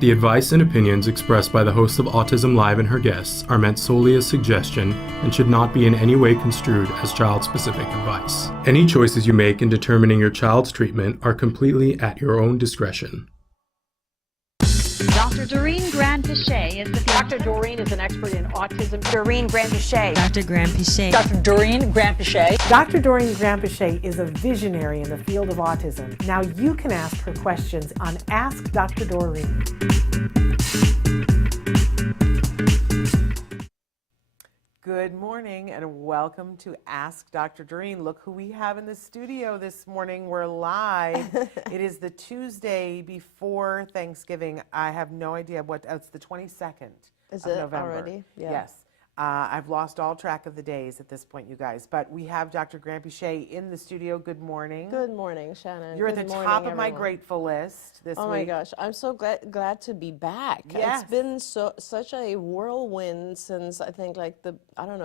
The advice and opinions expressed by the host of Autism Live and her guests are meant solely as suggestion and should not be in any way construed as child-specific advice. Any choices you make in determining your child's treatment are completely at your own discretion. Dr. Doreen Granpeesheh is the Dr. Doreen is an expert in autism. Doreen Granpeesheh. Dr. Granpeesheh. Dr. Doreen Granpeesheh. Dr. Doreen Granpeesheh is a visionary in the field of autism. Now you can ask her questions on Ask Dr. Doreen. Good morning and welcome to Ask Dr. Doreen. Look who we have in the studio this morning. We're live. It is the Tuesday before Thanksgiving. I have no idea what, it's the 22nd Is of it November. already? Yeah. Yes. I've lost all track of the days at this point, you guys. But we have Dr. Granpeesheh in the studio. Good morning. Good morning, Shannon. You're at Good the morning, top of my everyone. grateful list this week. Oh my gosh, I'm so glad to be back. Yes. It's been such a whirlwind since I think like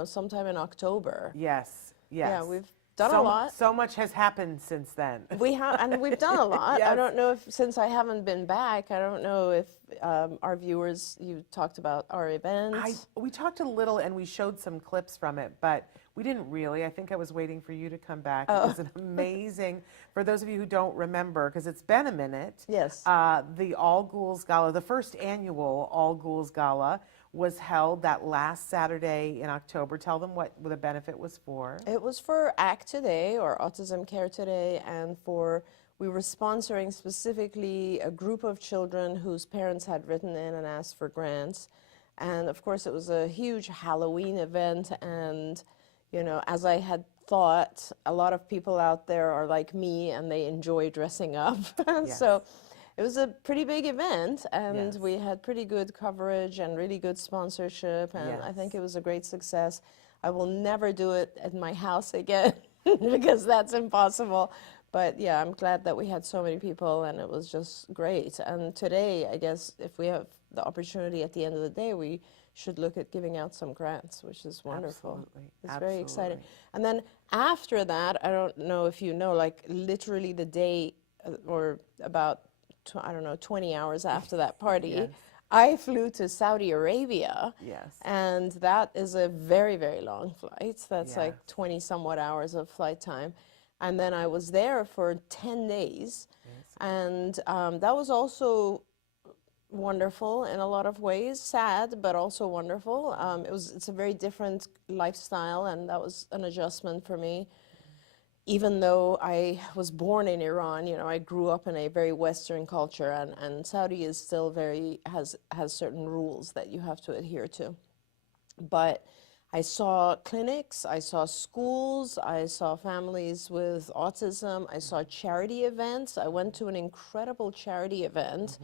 sometime in October. Yes, yes. Yeah, we've done a lot. So much has happened since then. We have, and we've done a lot. Yes. I don't know if, since I haven't been back, I don't know if our viewers, you talked about our events. We talked a little and we showed some clips from it, but we didn't really. I think I was waiting for you to come back. It was an amazing, for those of you who don't remember, because it's been a minute. Yes. The All Ghouls Gala, the first annual All Ghouls Gala, was held that last Saturday in October. Tell them what the benefit was for. It was for ACT Today, or Autism Care Today, and we were sponsoring specifically a group of children whose parents had written in and asked for grants. And of course it was a huge Halloween event, and you know, as I had thought, a lot of people out there are like me and they enjoy dressing up. Yes. So it was a pretty big event, and Yes. we had pretty good coverage and really good sponsorship, and I think it was a great success. I will never do it at my house again because that's impossible. But yeah, I'm glad that we had so many people, and it was just great. And today, I guess, if we have the opportunity at the end of the day, we should look at giving out some grants, which is wonderful. Absolutely. It's very exciting. Absolutely. And then after that, I don't know if you know, like literally the day or about 20 hours after that party, Yes. I flew to Saudi Arabia. Yes. And that is a very, very long flight. That's like Yes. 20 somewhat hours of flight time. And then I was there for 10 days. And that was also wonderful in a lot of ways, sad, but also wonderful. It's a very different lifestyle, and that was an adjustment for me. Even though I was born in Iran, you know, I grew up in a very Western culture, and Saudi is still has certain rules that you have to adhere to. But I saw clinics, I saw schools, I saw families with autism, I saw charity events. I went to an incredible charity event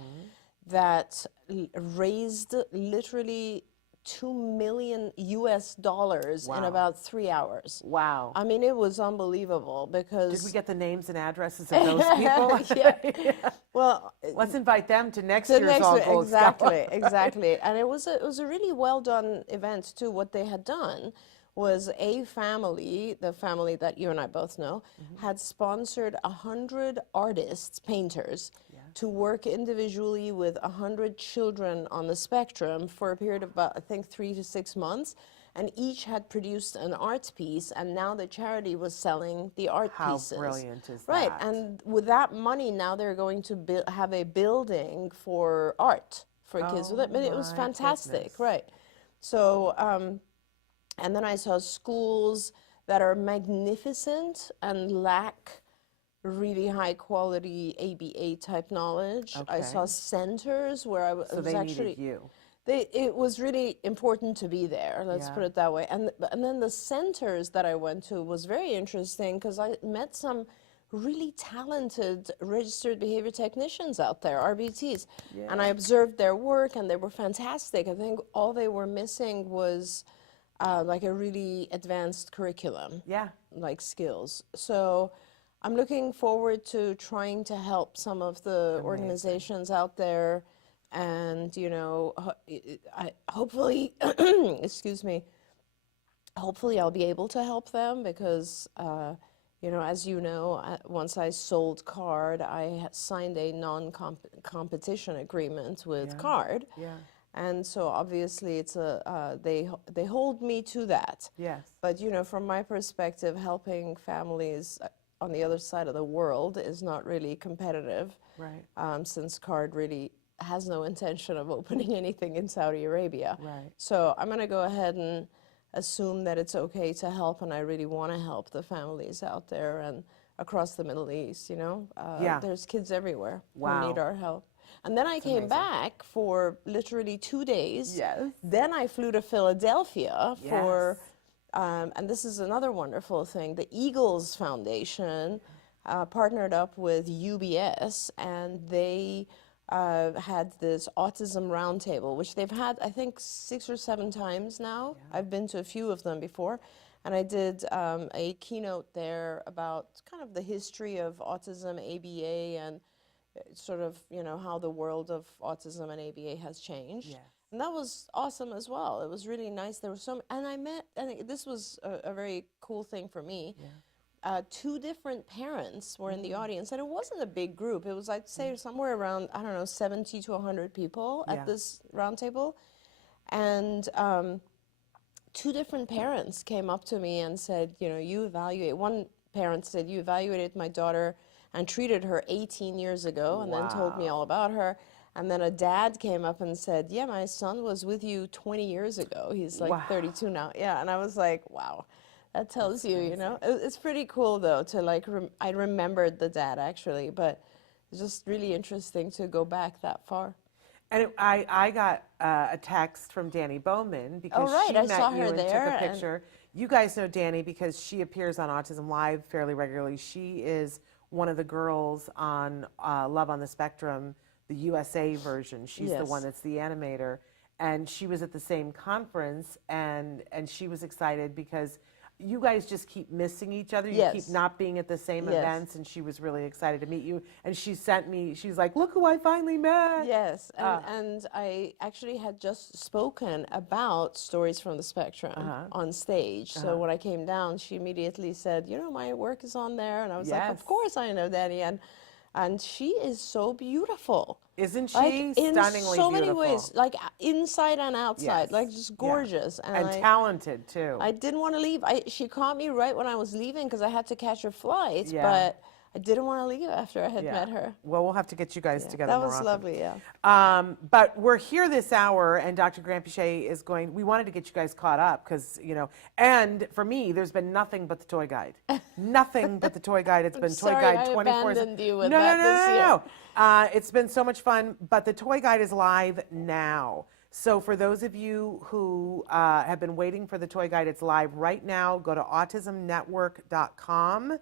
that raised literally $2 million in about 3 hours. Wow. I mean, it was unbelievable because... Did we get the names and addresses of those people? Yeah. Well, let's invite them to next year's All Ghouls Gala. Exactly. And it was a really well done event too. What they had done was a family, the family that you and I both know, had sponsored 100 artists, painters, to work individually with 100 children on the spectrum for a period of about, I think, 3 to 6 months. And each had produced an art piece, and now the charity was selling the art pieces. How brilliant is that? Right, and with that money, now they're going to have a building for art for kids. It was fantastic, goodness. right? So, and then I saw schools that are magnificent and lack really high quality ABA type knowledge. I saw centers where I was they actually... needed you. It was really important to be there, let's put it that way. And then the centers that I went to was very interesting because I met some really talented registered behavior technicians out there, RBTs. And I observed their work, and they were fantastic. I think all they were missing was like a really advanced curriculum, like skills. So I'm looking forward to trying to help some of the organizations out there. And, you know, hopefully, excuse me, hopefully I'll be able to help them because, You know, as you know, once I sold Card, I signed a non-competition agreement with Card. Yeah. And so obviously it's they hold me to that. Yes. But you know, from my perspective, helping families on the other side of the world is not really competitive. Right. Since Card really has no intention of opening anything in Saudi Arabia. Right. So I'm going to go ahead and assume that it's okay to help, and I really want to help the families out there and across the Middle East, you know. Yeah. There's kids everywhere Wow. who need our help. And then I came back for literally 2 days. Yes. Then I flew to Philadelphia for, Yes. and this is another wonderful thing, the Eagles Foundation partnered up with UBS, and they had this autism roundtable, which they've had, I think, 6 or 7 times now. I've been to a few of them before. And I did a keynote there about kind of the history of autism, ABA, and sort of, you know, how the world of autism and ABA has changed. Yes. And that was awesome as well. It was really nice. There were and I met, and this was a very cool thing for me. Yeah. 2 different parents were in the audience, and it wasn't a big group. It was, I'd say, somewhere around, I don't know, 70 to 100 people at this roundtable. And 2 different parents came up to me and said, you know, one parent said, you evaluated my daughter and treated her 18 years ago, and then told me all about her. And then a dad came up and said, yeah, my son was with you 20 years ago. He's like 32 now. Yeah, and I was like, wow, that tells you, you know. It's pretty cool, though, to like, I remembered the dad, actually, but it's just really interesting to go back that far. And I got a text from Danny Bowman because she I met saw you her and there, took a picture. You guys know Danny because she appears on Autism Live fairly regularly. She is one of the girls on Love on the Spectrum, the USA version. She's the one that's the animator. And she was at the same conference, and she was excited because you guys just keep missing each other. You keep not being at the same events, and she was really excited to meet you. And she sent me, she's like, look who I finally met. Yes, and I actually had just spoken about Stories from the Spectrum on stage. So when I came down, she immediately said, you know, my work is on there. And I was like, of course I know Danny. And she is so beautiful. Isn't she? Like, Stunningly in so many beautiful. ways, like inside and outside, like just gorgeous. And talented, too. I didn't want to leave. She caught me right when I was leaving because I had to catch her flight, but I didn't want to leave after I had met her. Well, we'll have to get you guys together That more was often. lovely, yeah. But we're here this hour, and Dr. Granpeesheh is going, we wanted to get you guys caught up because, you know, and for me, there's been nothing but the toy guide. Nothing but the toy guide. It's been Toy Guide 24/7. I abandoned you with that this year. No. It's been so much fun, but the toy guide is live now. So for those of you who have been waiting for the toy guide, it's live right now. Go to autismnetwork.com.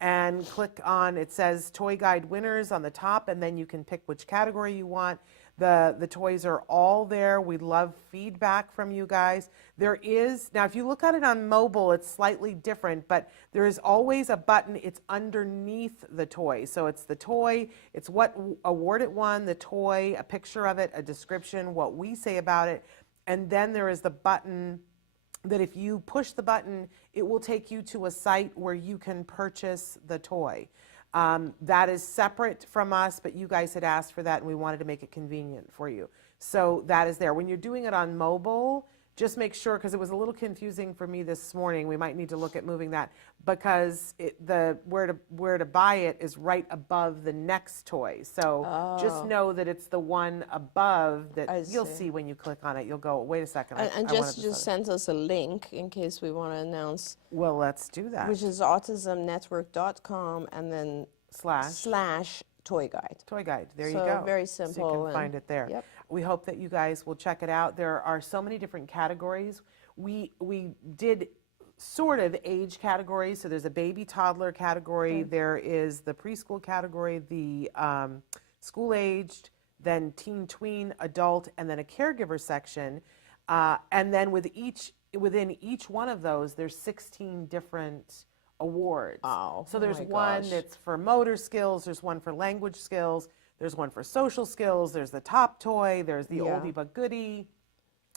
and click on, it says Toy Guide Winners on the top, and then you can pick which category you want. The toys are all there. We love feedback from you guys. There is, now if you look at it on mobile, it's slightly different, but there is always a button. It's underneath the toy. So it's the toy, it's what award it won, the toy, a picture of it, a description, what we say about it, and then there is the button that if you push the button, it will take you to a site where you can purchase the toy. That is separate from us, but you guys had asked for that, and we wanted to make it convenient for you. So that is there. When you're doing it on mobile, just make sure, because it was a little confusing for me this morning. We might need to look at moving that because where to buy it is right above the next toy. So just know that it's the one above that you'll see when you click on it. You'll go, wait a second. And just send us a link in case we want to announce. Well, let's do that. Which is autismnetwork.com and then slash toy guide. Toy guide. There you So go. very simple. So you can find it there. Yep. We hope that you guys will check it out. There are so many different categories. We did sort of age categories. So there's a baby toddler category. There is the preschool category, the school aged, then teen tween, adult, and then a caregiver section. And then within each one of those, there's 16 different awards. Oh, so there's my one gosh. that's for motor skills, there's one for language skills, there's one for social skills, there's the top toy, there's the oldie but goodie,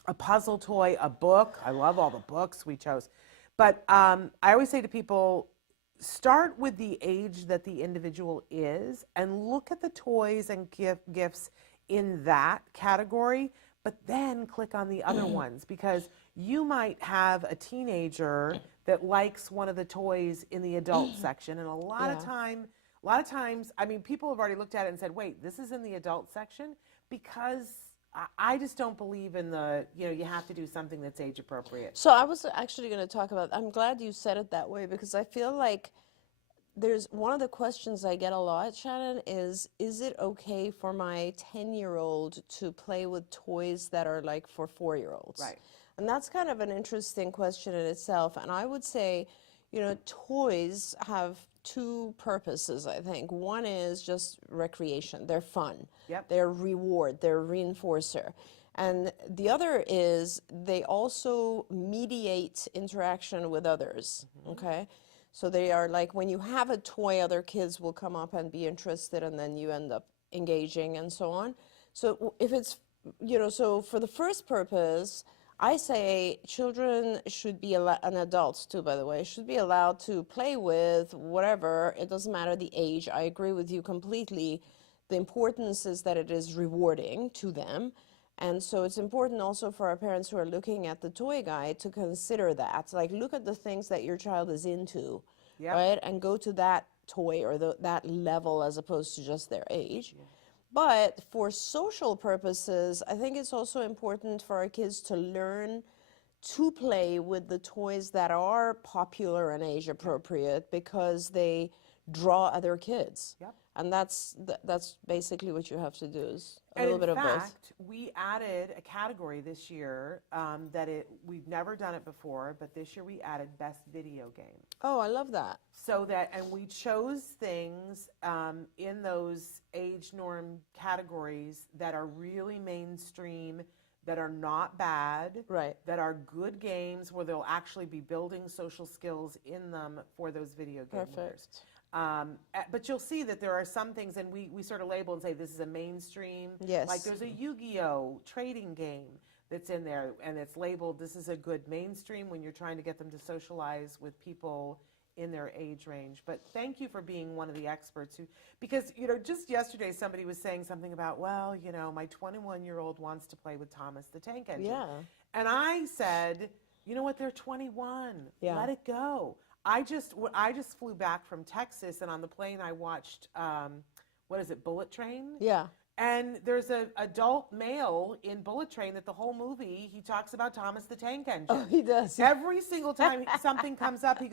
a puzzle toy, a book. I love all the books we chose. But I always say to people, start with the age that the individual is and look at the toys and gifts in that category, but then click on the other ones, because you might have a teenager that likes one of the toys in the adult section, and a lot of times, I mean, people have already looked at it and said, wait, this is in the adult section, because I just don't believe in the, you have to do something that's age appropriate. So I was actually going to talk about, I'm glad you said it that way, because I feel like there's one of the questions I get a lot, Shannon, is it okay for my 10-year-old to play with toys that are like for 4-year-olds? Right. And that's kind of an interesting question in itself. And I would say, toys have two purposes, I think. One is just recreation. They're fun. Yep. They're reward. They're reinforcer. And the other is they also mediate interaction with others, okay? So they are like, when you have a toy, other kids will come up and be interested, and then you end up engaging and so on. So if it's, so for the first purpose, I say children should be allowed, and adults too, by the way, should be allowed to play with whatever. It doesn't matter the age. I agree with you completely. The importance is that it is rewarding to them. And so it's important also for our parents who are looking at the toy guide to consider that. Like, look at the things that your child is into, right? And go to that toy or that level as opposed to just their age. Yeah. But for social purposes, I think it's also important for our kids to learn to play with the toys that are popular and age appropriate, because they draw other kids. Yep. And that's basically what you have to do, is a little bit of both. In fact, we added a category this year we've never done it before, but this year we added best video game. Oh, I love that. So and we chose things in those age norm categories that are really mainstream, that are not bad, right, that are good games where they'll actually be building social skills in them for those video game winners. But you'll see that there are some things, and we sort of label and say this is a mainstream. Yes. Like there's a Yu-Gi-Oh! Trading game that's in there, and it's labeled this is a good mainstream when you're trying to get them to socialize with people in their age range. But thank you for being one of the experts because just yesterday somebody was saying something about, well, my 21-year-old wants to play with Thomas the Tank Engine. Yeah. And I said, you know what, they're 21. Yeah. Let it go. I just flew back from Texas, and on the plane I watched, Bullet Train? Yeah. And there's an adult male in Bullet Train that the whole movie, he talks about Thomas the Tank Engine. Oh, he does. Every single time something comes up, he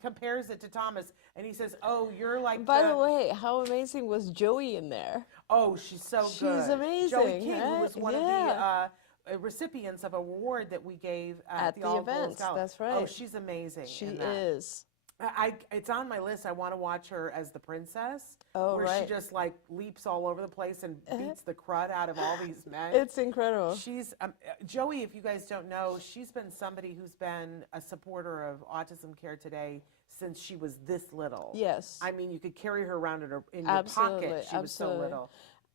compares it to Thomas, and he says, oh, you're like By the way, how amazing was Joey in there? Oh, she's so good. She's amazing. Joey King, right? who was one of the recipients of an award that we gave at the event. That's right. Oh, she's amazing. She is. It's on my list. I want to watch her as the princess. Oh, where right. she just like leaps all over the place and beats the crud out of all these men. It's incredible. She's Joey. If you guys don't know, she's been somebody who's been a supporter of Autism Care Today since she was this little. Yes. I mean, you could carry her around in your pocket. She was so little.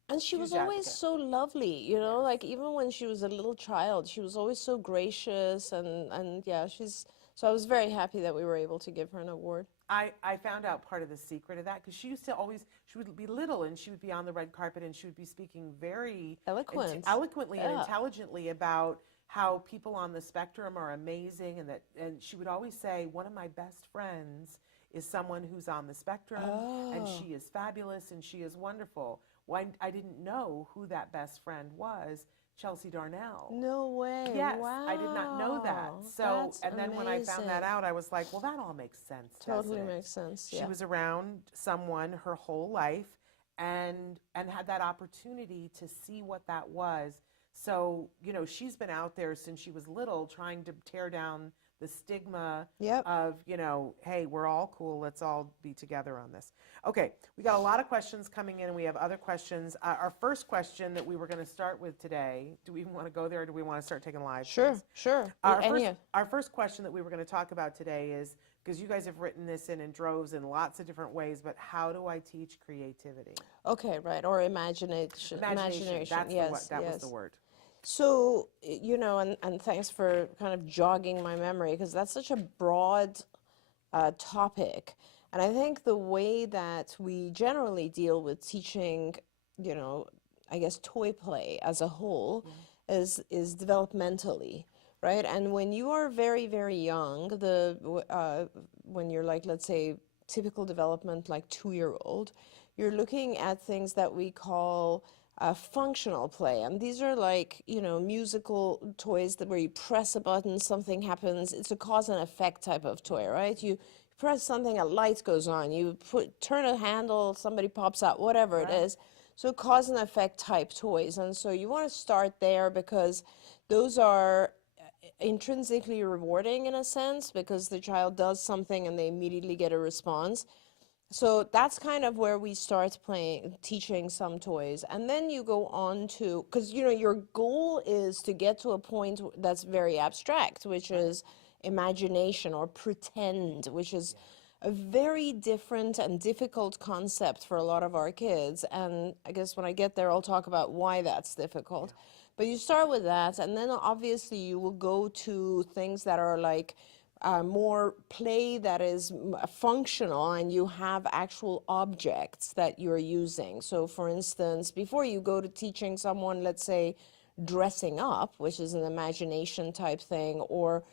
And she was always so lovely, like even when she was a little child, she was always so gracious and yeah, so I was very happy that we were able to give her an award. I found out part of the secret of that, because she would be little and she would be on the red carpet and she would be speaking very eloquently and intelligently about how people on the spectrum are amazing, and she would always say, one of my best friends is someone who's on the spectrum, and she is fabulous and she is wonderful. Well, I didn't know who that best friend was. Chelsea Darnell. No way. Yes, wow. I did not know that. So, and then when I found that out, I was like, well, that all makes sense. Totally makes sense. She was around someone her whole life and had that opportunity to see what that was. So, she's been out there since she was little trying to tear down the stigma of, hey, we're all cool. Let's all be together on this. Okay, we got a lot of questions coming in, and we have other questions. Our first question that we were going to start with today, do we even want to go there, or do we want to start taking live? Sure. Our first question that we were going to talk about today is, because you guys have written this in droves in lots of different ways, but how do I teach creativity? Okay, right, or imagination. That was the word. So, and thanks for kind of jogging my memory, because that's such a broad topic. And I think the way that we generally deal with teaching, I guess toy play as a whole is developmentally, right? And when you are very, very young, when you're like, let's say, typical development, like 2-year-old, you're looking at things that we call functional play. And these are like, musical toys where you press a button, something happens. It's a cause and effect type of toy, right? You press something, a light goes on. You turn a handle, somebody pops out, whatever it is. So cause and effect type toys. And so you want to start there because those are intrinsically rewarding in a sense because the child does something and they immediately get a response. So that's kind of where we start teaching some toys. And then you go on to, because your goal is to get to a point that's very abstract, which is imagination or pretend, which is a very different and difficult concept for a lot of our kids. And I guess when I get there, I'll talk about why that's difficult. But you start with that, and then obviously you will go to things that are like more play that is functional, and you have actual objects that you're using. So for instance, before you go to teaching someone, let's say, dressing up, which is an imagination type thing, or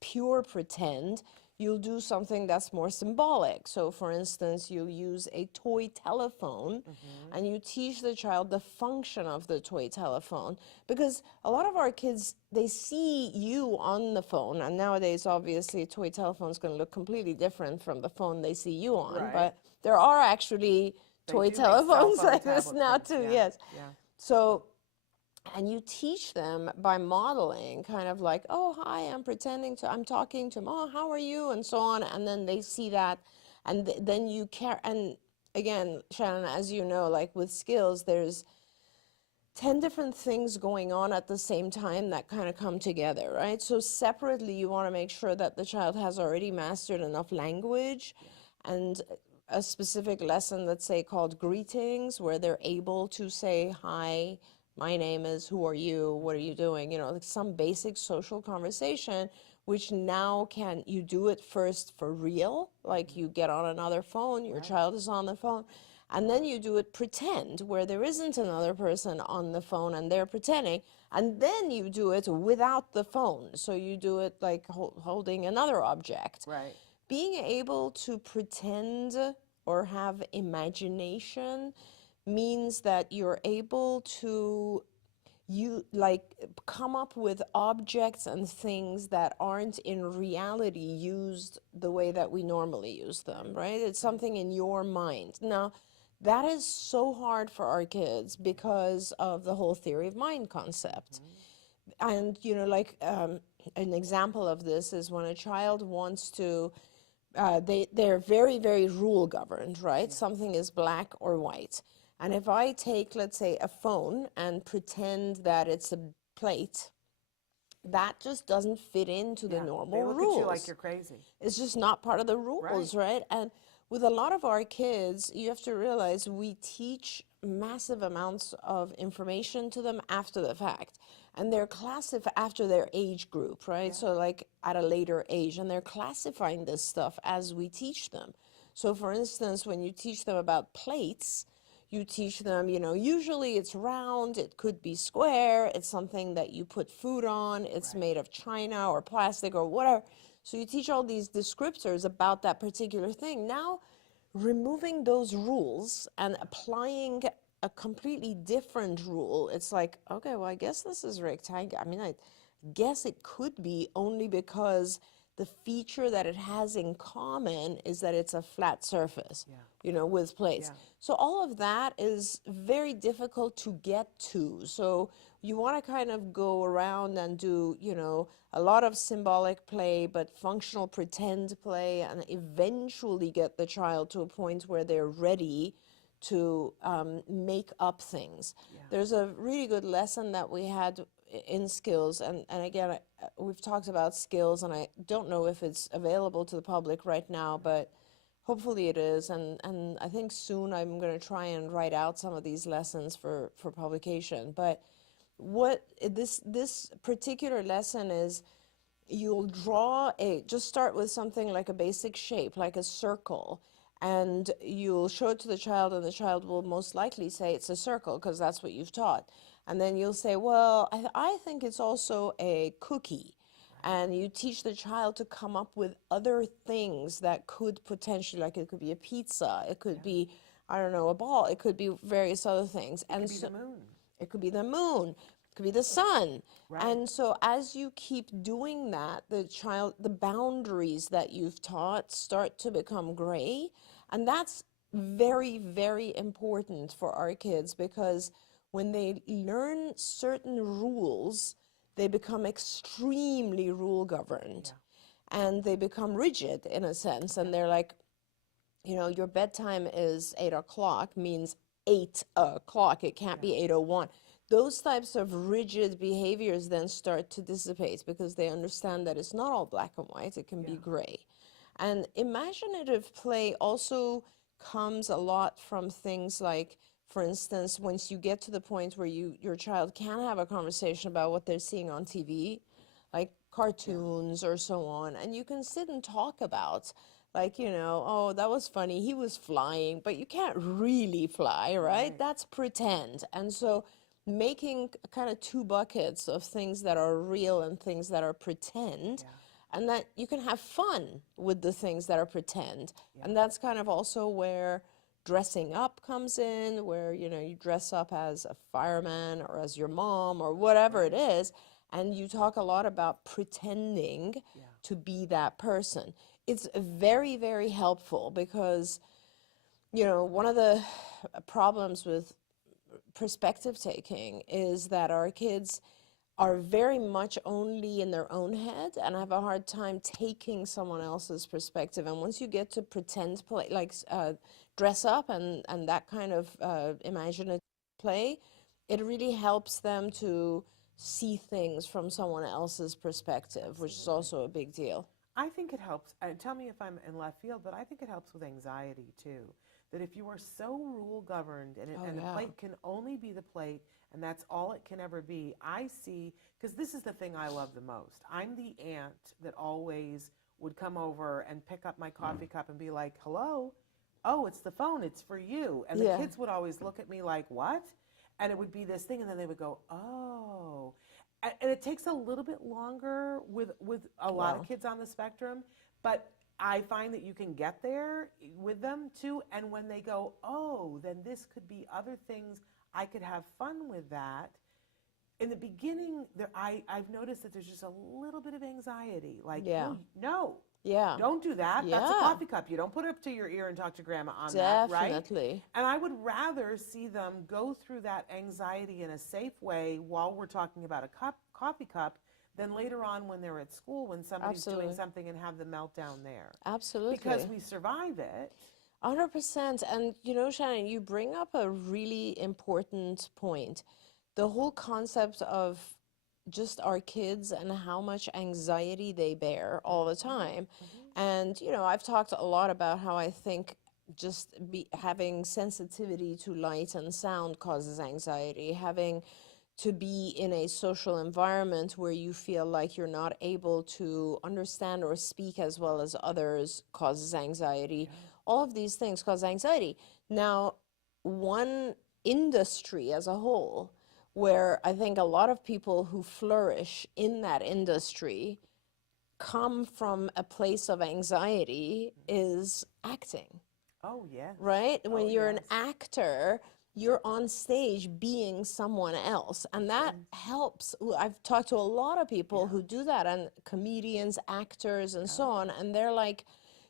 pure pretend, you'll do something that's more symbolic. So for instance, you use a toy telephone and you teach the child the function of the toy telephone. Because a lot of our kids, they see you on the phone, and nowadays obviously a toy telephone is going to look completely different from the phone they see you on, but there are actually toy telephones like this now too, yes. So, and you teach them by modeling, kind of like, oh, hi, I'm talking to them, oh, how are you, and so on, and then they see that, and then you care. And again, Shannon, as you know, like with skills, there's 10 different things going on at the same time that kind of come together, right? So separately, you want to make sure that the child has already mastered enough language and a specific lesson, let's say, called greetings, where they're able to say, hi, my name is, who are you, what are you doing, like some basic social conversation, which now you do it first for real, like you get on another phone, your child is on the phone, and then you do it pretend, where there isn't another person on the phone and they're pretending, and then you do it without the phone, so you do it like holding another object. Right. Being able to pretend or have imagination means that you're able to come up with objects and things that aren't in reality used the way that we normally use them, right? It's something in your mind. Now, that is so hard for our kids because of the whole theory of mind concept. And, an example of this is when a child wants to, they're very, very rule governed, right? Something is black or white. And if I take, let's say, a phone and pretend that it's a plate, that just doesn't fit into the normal rules. They look at you like you're crazy. It's just not part of the rules, right? And with a lot of our kids, you have to realize we teach massive amounts of information to them after the fact. And they're classified after their age group, right? So like at a later age, and they're classifying this stuff as we teach them. So for instance, when you teach them about plates, you teach them, usually it's round, it could be square, it's something that you put food on, it's made of china or plastic or whatever. So you teach all these descriptors about that particular thing. Now, removing those rules and applying a completely different rule, it's like, okay, well, I guess this is rectangular. I mean, I guess it could be only because the feature that it has in common is that it's a flat surface, with plates. So all of that is very difficult to get to. So you want to kind of go around and do, a lot of symbolic play, but functional pretend play, and eventually get the child to a point where they're ready to make up things. There's a really good lesson that we had in skills, and again, we've talked about skills, and I don't know if it's available to the public right now, but hopefully it is, and I think soon I'm going to try and write out some of these lessons for publication. But what this particular lesson is you'll just start with something like a basic shape, like a circle, and you'll show it to the child, and the child will most likely say it's a circle because that's what you've taught. And then you'll say, well, I think it's also a cookie. And you teach the child to come up with other things that could potentially, like it could be a pizza, it could be, I don't know, a ball, it could be various other things. It could be the moon. It could be the moon, it could be the sun. Right. And so as you keep doing that, the boundaries that you've taught start to become gray. And that's very, very important for our kids, because when they learn certain rules, they become extremely rule governed, and they become rigid in a sense. And they're like, you know, your bedtime is 8 o'clock means 8 o'clock. It can't be 8:01. Those types of rigid behaviors then start to dissipate because they understand that it's not all black and white, it can be gray. And imaginative play also comes a lot from things like, for instance, once you get to the point where your child can have a conversation about what they're seeing on TV, like cartoons or so on, and you can sit and talk about, like, you know, oh, that was funny, he was flying, but you can't really fly, right? That's pretend. And so making kind of two buckets of things that are real and things that are pretend, and that you can have fun with the things that are pretend. And that's kind of also where dressing up comes in, where, you know, you dress up as a fireman or as your mom or whatever it is, and you talk a lot about pretending to be that person. It's very, very helpful because, you know, one of the problems with perspective taking is that our kids are very much only in their own head and have a hard time taking someone else's perspective. And once you get to pretend play, like dress up and that kind of imaginative play, it really helps them to see things from someone else's perspective, which is also a big deal. I think it helps, tell me if I'm in left field, but I think it helps with anxiety too. That if you are so rule governed and the plate can only be the plate and that's all it can ever be, I see, because this is the thing I love the most. I'm the aunt that always would come over and pick up my coffee cup and be like, hello, oh, it's the phone, it's for you. And the kids would always look at me like, what? And it would be this thing, and then they would go, oh. And it takes a little bit longer with a lot of kids on the spectrum, but I find that you can get there with them too. And when they go, oh, then this could be other things, I could have fun with that. In the beginning, I've noticed that there's just a little bit of anxiety. Like, no, don't do that. That's a coffee cup. You don't put it up to your ear and talk to grandma on that, right? Definitely. And I would rather see them go through that anxiety in a safe way while we're talking about a coffee cup than later on when they're at school when somebody's doing something and have the meltdown there. Absolutely. Because we survive it. 100%. And, you know, Shannon, you bring up a really important point. The whole concept of just our kids and how much anxiety they bear all the time. And, you know, I've talked a lot about how I think just having sensitivity to light and sound causes anxiety, having to be in a social environment where you feel like you're not able to understand or speak as well as others causes anxiety. All of these things cause anxiety. Now, one industry as a whole, where I think a lot of people who flourish in that industry come from a place of anxiety, is acting. Oh, yes. Right? When you're an actor, you're on stage being someone else, and that helps. I've talked to a lot of people who do that, and comedians, actors, and so on, and they're like,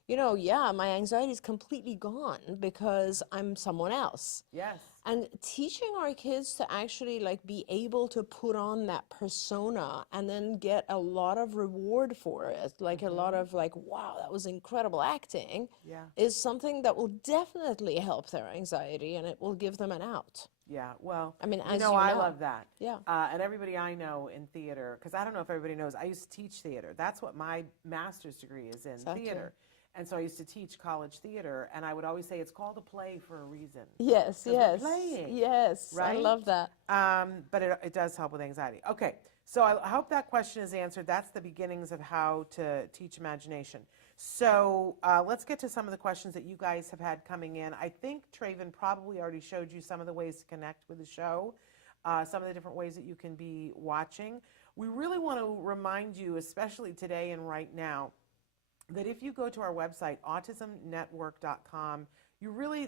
you know, my anxiety is completely gone because I'm someone else. Yes. And teaching our kids to actually like be able to put on that persona and then get a lot of reward for it, like a lot of like, wow, that was incredible acting, is something that will definitely help their anxiety, and it will give them an out. Yeah, well, I mean, as I love that. Yeah. And everybody I know in theater, because I don't know if everybody knows, I used to teach theater. That's what my master's degree is in, theater. And so I used to teach college theater, and I would always say it's called a play for a reason. Yes, yes. We're playing, yes, right? I love that. But it does help with anxiety. Okay, So I hope that question is answered. That's the beginnings of how to teach imagination. So let's get to some of the questions that you guys have had coming in. I think Traven probably already showed you some of the ways to connect with the show, some of the different ways that you can be watching. We really want to remind you, especially today and right now, that if you go to our website, autismnetwork.com,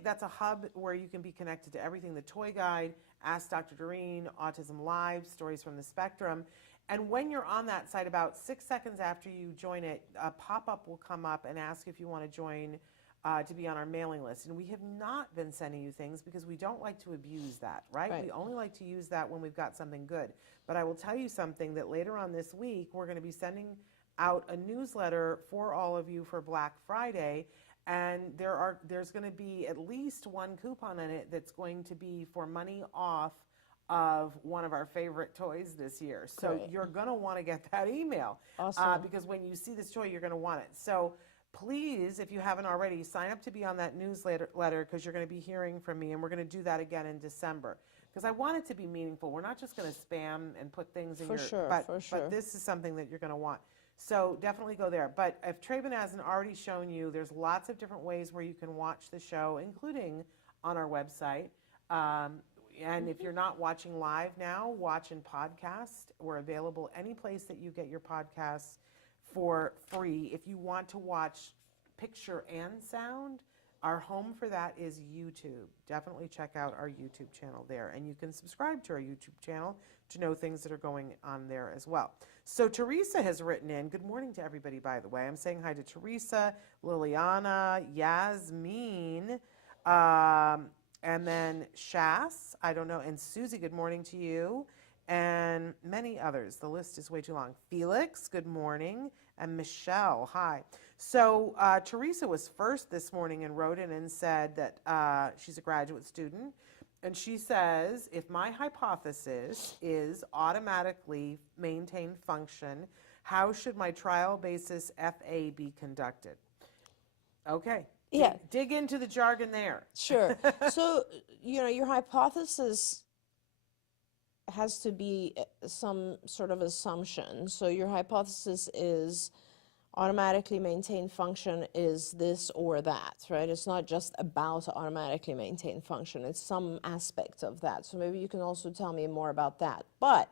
that's a hub where you can be connected to everything, the toy guide, Ask Dr. Doreen, Autism Live, Stories from the Spectrum. And when you're on that site, about 6 seconds after you join it, a pop-up will come up and ask if you want to join to be on our mailing list. And we have not been sending you things because we don't like to abuse that, right? We only like to use that when we've got something good. But I will tell you something that later on this week, we're going to be sending out a newsletter for all of you for Black Friday. And there's going to be at least one coupon in it that's going to be for money off of one of our favorite toys this year. So you're going to want to get that email. Awesome. Because when you see this toy, you're going to want it. So please, if you haven't already, sign up to be on that newsletter because you're going to be hearing from me. And we're going to do that again in December. Because I want it to be meaningful. We're not just going to spam and put things in but this is something that you're going to want. So definitely go there. But if Traven hasn't already shown you, there's lots of different ways where you can watch the show, including on our website. And if you're not watching live now, watch in podcast. We're available any place that you get your podcasts for free. If you want to watch picture and sound, our home for that is YouTube. Definitely check out our YouTube channel there. And you can subscribe to our YouTube channel to know things that are going on there as well. So Teresa has written in, good morning to everybody, by the way. I'm saying hi to Teresa, Liliana, Yasmin, and then Shas, I don't know, and Susie, good morning to you, and many others. The list is way too long. Felix, good morning, and Michelle, hi. So Teresa was first this morning and wrote in and said that she's a graduate student. And she says, if my hypothesis is automatically maintain function, how should my trial basis FA be conducted? Okay. Yeah. Dig into the jargon there. Sure. So, your hypothesis has to be some sort of assumption. So your hypothesis is automatically maintain function is this or that, right? It's not just about automatically maintain function. It's some aspect of that. So maybe you can also tell me more about that. But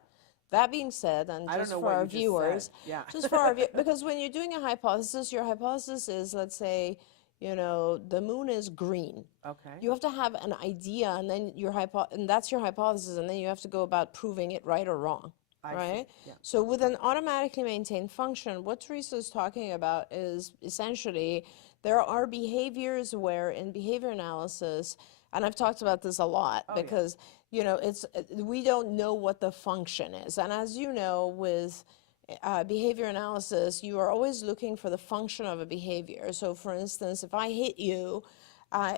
that being said, and just for our viewers, just for our because when you're doing a hypothesis, your hypothesis is, let's say, the moon is green. Okay. You have to have an idea, and then and that's your hypothesis, and then you have to go about proving it right or wrong. Right? Yeah. So with an automatically maintained function, what Teresa is talking about is essentially there are behaviors where in behavior analysis, and I've talked about this a lot because, we don't know what the function is. And as you know, with behavior analysis, you are always looking for the function of a behavior. So for instance, if I hit you,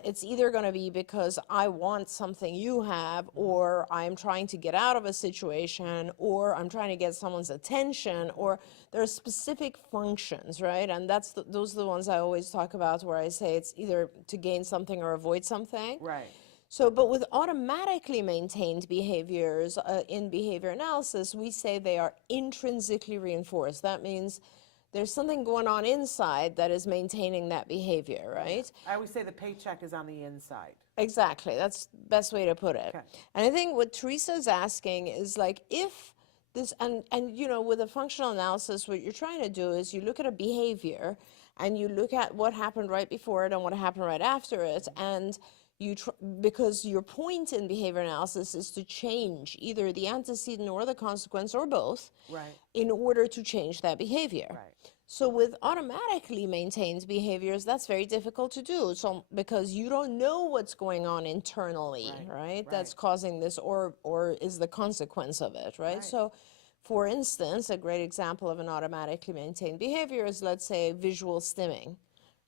it's either going to be because I want something you have, or I'm trying to get out of a situation, or I'm trying to get someone's attention, or there are specific functions, right? And those are the ones I always talk about where I say it's either to gain something or avoid something. Right. So, but with automatically maintained behaviors in behavior analysis, we say they are intrinsically reinforced. That means there's something going on inside that is maintaining that behavior, right? I always say the paycheck is on the inside. Exactly. That's the best way to put it. Okay. And I think what Teresa's asking is like, if this, and with a functional analysis, what you're trying to do is you look at a behavior and you look at what happened right before it and what happened right after it, and because your point in behavior analysis is to change either the antecedent or the consequence or both, right, in order to change that behavior. Right. So with automatically maintained behaviors, that's very difficult to do. So because you don't know what's going on internally, right? That's causing this or is the consequence of it, right? So for instance, a great example of an automatically maintained behavior is, let's say, visual stimming.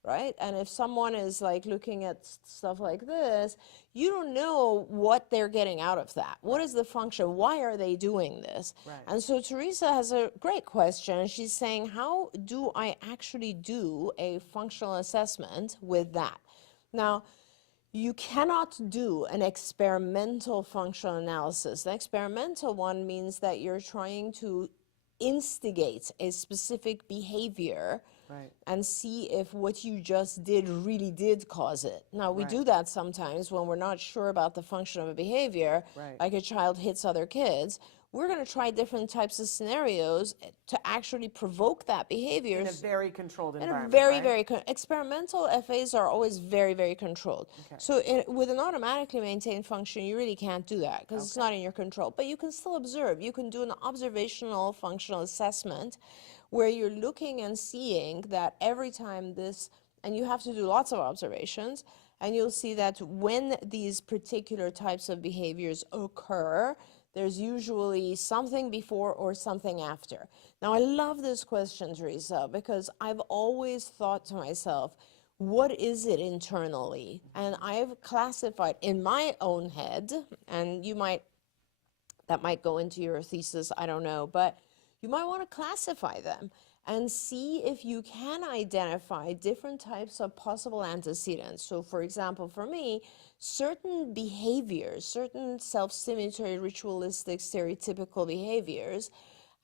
Right? And if someone is like looking at stuff like this, you don't know what they're getting out of that. What is the function? Why are they doing this? Right. And so Teresa has a great question. She's saying, how do I actually do a functional assessment with that? Now, you cannot do an experimental functional analysis. The experimental one means that you're trying to instigate a specific behavior Right. and see if what you just did really did cause it. Now, we Right. do that sometimes when we're not sure about the function of a behavior, Right. like a child hits other kids. We're going to try different types of scenarios to actually provoke that behavior. In a very controlled In environment, a very, right? very experimental FAs are always very, very controlled. Okay. So with an automatically maintained function, you really can't do that because it's not in your control. But you can still observe. You can do an observational functional assessment where you're looking and seeing that every time this, and you have to do lots of observations, and you'll see that when these particular types of behaviors occur, there's usually something before or something after. Now, I love this question, Teresa, because I've always thought to myself, what is it internally? And I've classified in my own head, and that might go into your thesis, I don't know, but you might want to classify them and see if you can identify different types of possible antecedents. So for example, for me, certain behaviors, certain self-stimulatory, ritualistic, stereotypical behaviors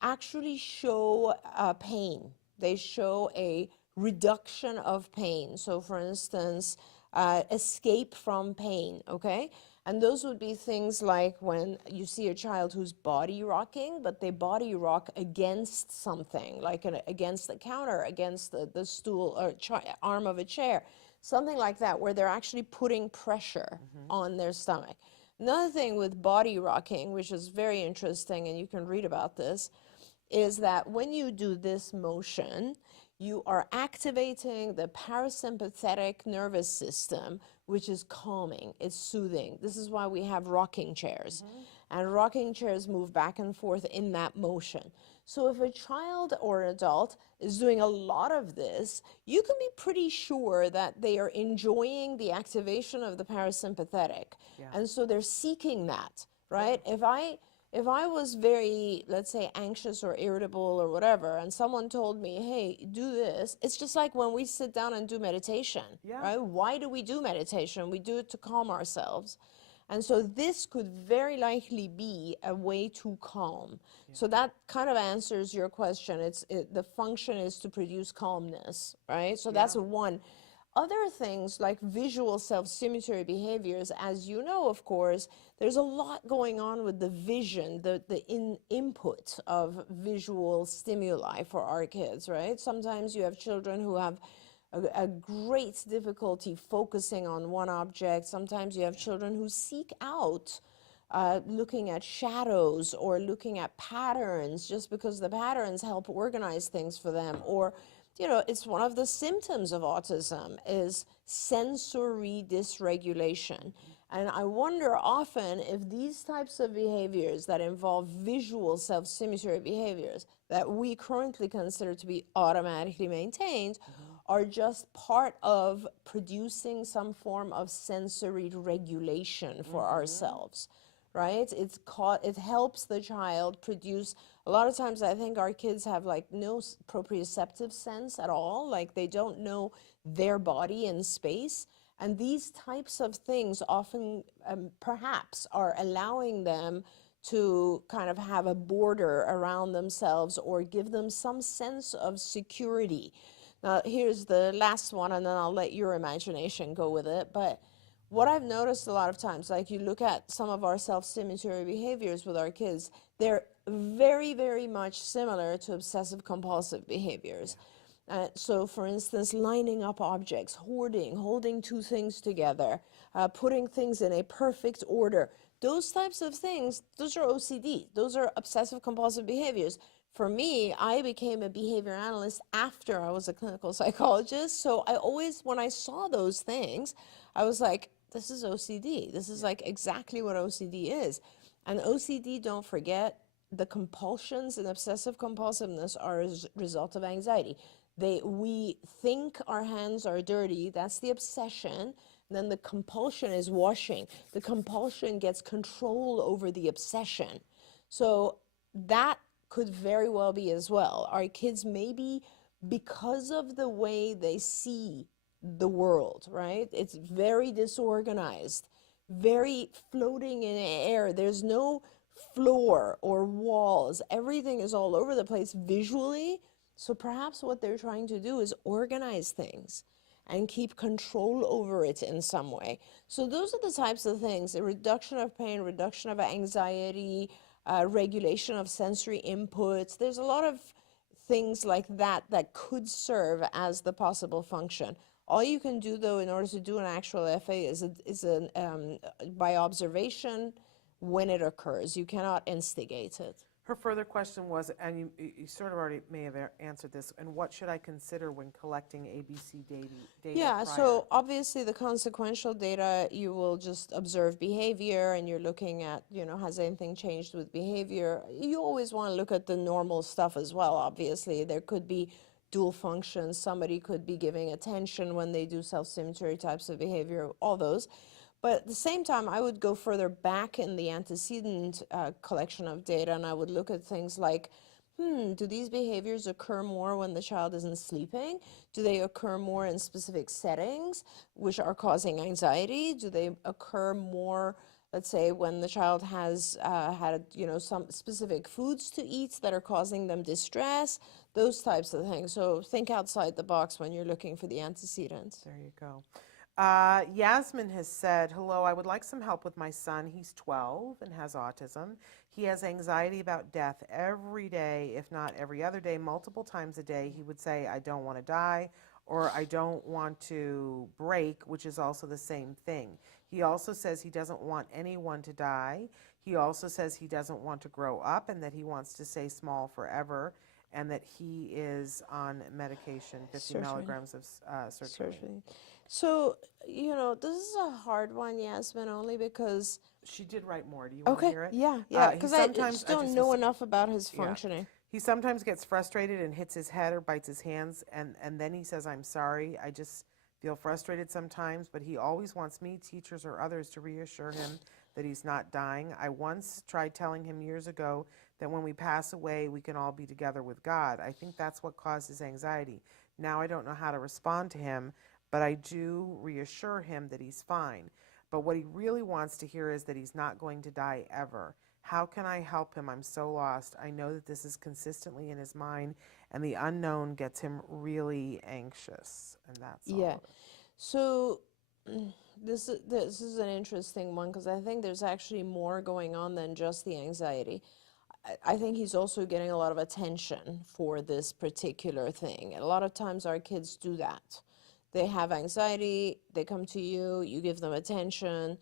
actually show pain. They show a reduction of pain. So for instance, escape from pain, okay? And those would be things like when you see a child who's body rocking, but they body rock against something, like against the counter, against the stool or arm of a chair, something like that, where they're actually putting pressure on their stomach. Another thing with body rocking, which is very interesting, and you can read about this, is that when you do this motion, you are activating the parasympathetic nervous system, which is calming, it's soothing. This is why we have rocking chairs. And rocking chairs move back and forth in that motion. So if a child or an adult is doing a lot of this, you can be pretty sure that they are enjoying the activation of the parasympathetic. And so they're seeking that, right? If I was very, let's say, anxious or irritable or whatever, and someone told me, hey, do this, it's just like when we sit down and do meditation, right? Why do we do meditation? We do it to calm ourselves. And so this could very likely be a way to calm. So that kind of answers your question. The function is to produce calmness, right? So that's one. Other things like visual self-stimulatory behaviors, as you know, of course, there's a lot going on with the vision, the input of visual stimuli for our kids, right? Sometimes you have children who have a great difficulty focusing on one object. Sometimes you have children who seek out looking at shadows or looking at patterns just because the patterns help organize things for them. Or, you know, it's one of the symptoms of autism is sensory dysregulation. And I wonder often if these types of behaviors that involve visual self-stimulatory behaviors that we currently consider to be automatically maintained are just part of producing some form of sensory regulation for ourselves, right? It helps the child produce, a lot of times I think our kids have like no proprioceptive sense at all, like they don't know their body in space. And these types of things often perhaps are allowing them to kind of have a border around themselves or give them some sense of security. Now, here's the last one, and then I'll let your imagination go with it. But what I've noticed a lot of times, like you look at some of our self-stimulatory behaviors with our kids, they're very, very much similar to obsessive-compulsive behaviors. So, for instance, lining up objects, hoarding, holding two things together, putting things in a perfect order. Those types of things, those are OCD. Those are obsessive-compulsive behaviors. For me, I became a behavior analyst after I was a clinical psychologist. So I always, when I saw those things, I was like, this is OCD. This is like exactly what OCD is. And OCD, don't forget, the compulsions and obsessive compulsiveness are a result of anxiety. We think our hands are dirty, that's the obsession. Then the compulsion is washing. The compulsion gets control over the obsession. So that could very well be as well. Our kids maybe, because of the way they see the world, right? It's very disorganized, very floating in air. There's no floor or walls. Everything is all over the place visually. So perhaps what they're trying to do is organize things and keep control over it in some way. So those are the types of things: a reduction of pain, reduction of anxiety, regulation of sensory inputs. There's a lot of things like that that could serve as the possible function. All you can do, though, in order to do an actual FA is by observation when it occurs. You cannot instigate it. Her further question was, and you sort of already may have answered this, and what should I consider when collecting ABC data? Yeah, prior? so obviously the consequential data, you will just observe behavior and you're looking at, has anything changed with behavior? You always want to look at the normal stuff as well, obviously. There could be dual functions. Somebody could be giving attention when they do self-stimulatory types of behavior, all those. But at the same time, I would go further back in the antecedent collection of data, and I would look at things like, do these behaviors occur more when the child isn't sleeping? Do they occur more in specific settings which are causing anxiety? Do they occur more, let's say, when the child has had, some specific foods to eat that are causing them distress? Those types of things. So think outside the box when you're looking for the antecedents. There you go. Yasmin has said, hello, I would like some help with my son. He's 12 and has autism. He has anxiety about death every day, if not every other day, multiple times a day. He would say, I don't want to die, or I don't want to break, which is also the same thing. He also says he doesn't want anyone to die. He also says he doesn't want to grow up and that he wants to stay small forever, and that he is on medication, 50 milligrams of sertraline. So, this is a hard one, Yasmin, only because... She did write more. Do you want to hear it? Yeah, because I just don't know enough about his functioning. He sometimes gets frustrated and hits his head or bites his hands, and then he says, I'm sorry, I just feel frustrated sometimes, but he always wants me, teachers, or others to reassure him that he's not dying. I once tried telling him years ago that when we pass away, we can all be together with God. I think that's what causes anxiety. Now I don't know how to respond to him, but I do reassure him that he's fine. But what he really wants to hear is that he's not going to die ever. How can I help him? I'm so lost. I know that this is consistently in his mind, and the unknown gets him really anxious. And that's all. So this is an interesting one, because I think there's actually more going on than just the anxiety. I think he's also getting a lot of attention for this particular thing. A lot of times our kids do that. They have anxiety, they come to you, you give them attention,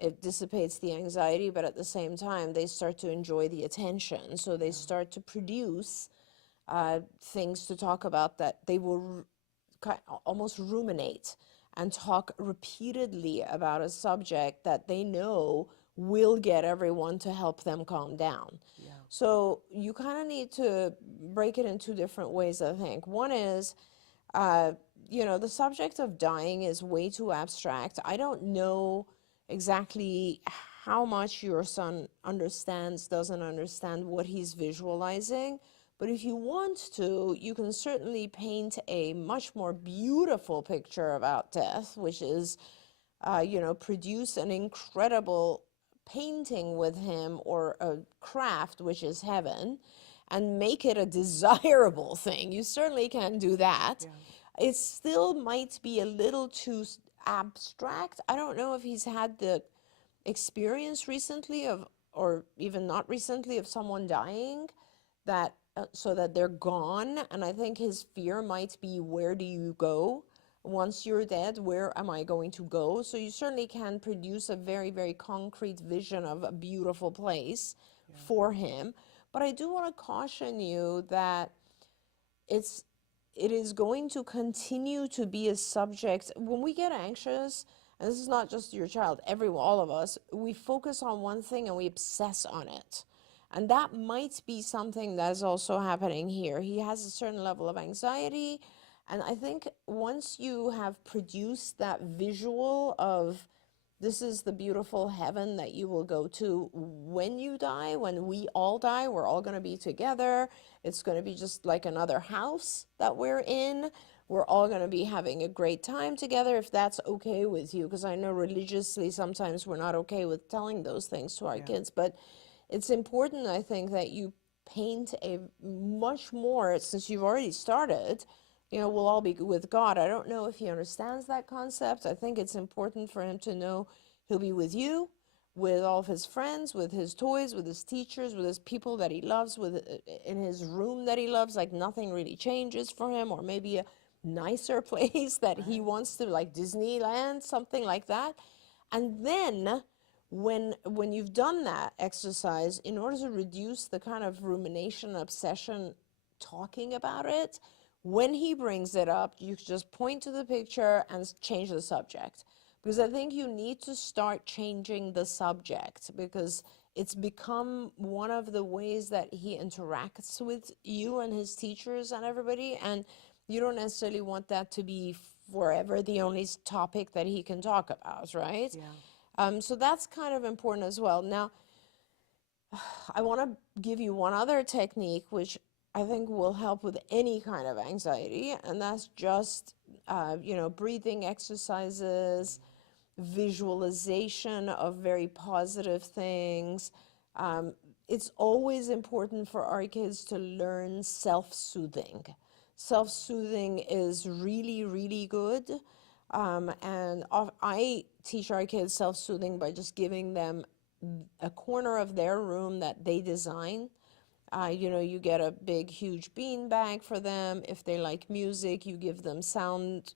it dissipates the anxiety, but at the same time, they start to enjoy the attention. So they start to produce things to talk about that they will almost ruminate and talk repeatedly about a subject that they know will get everyone to help them calm down. Yeah. So you kind of need to break it in two different ways, I think. One is, the subject of dying is way too abstract. I don't know exactly how much your son doesn't understand what he's visualizing, but if you want to, you can certainly paint a much more beautiful picture about death, which is, produce an incredible painting with him, or a craft, which is heaven, and make it a desirable thing. You certainly can do that. Yeah. It still might be a little too abstract. I don't know if he's had the experience recently or even not recently, of someone dying, that so that they're gone. And I think his fear might be, where do you go? Once you're dead, where am I going to go? So you certainly can produce a very, very concrete vision of a beautiful place for him. But I do want to caution you that it is going to continue to be a subject. When we get anxious, and this is not just your child, all of us, we focus on one thing and we obsess on it. And that might be something that is also happening here. He has a certain level of anxiety, and I think once you have produced that visual of, this is the beautiful heaven that you will go to when you die, when we all die, we're all going to be together. It's going to be just like another house that we're in. We're all going to be having a great time together, if that's okay with you, because I know religiously sometimes we're not okay with telling those things to our kids, but it's important, I think, that you paint a much more, since you've already started, we'll all be with God. I don't know if he understands that concept. I think it's important for him to know he'll be with you, with all of his friends, with his toys, with his teachers, with his people that he loves, in his room that he loves, like nothing really changes for him, or maybe a nicer place that he wants to, like Disneyland, something like that. And then when you've done that exercise, in order to reduce the kind of rumination, obsession, talking about it, when he brings it up, you just point to the picture and change the subject. Because I think you need to start changing the subject, because it's become one of the ways that he interacts with you and his teachers and everybody, and you don't necessarily want that to be forever the only topic that he can talk about, right? Yeah. So that's kind of important as well. Now, I want to give you one other technique which I think will help with any kind of anxiety, and that's just, breathing exercises, visualization of very positive things. It's always important for our kids to learn self-soothing. Self-soothing is really, really good. And I teach our kids self-soothing by just giving them a corner of their room that they design. You get a big, huge bean bag for them. If they like music, you give them sound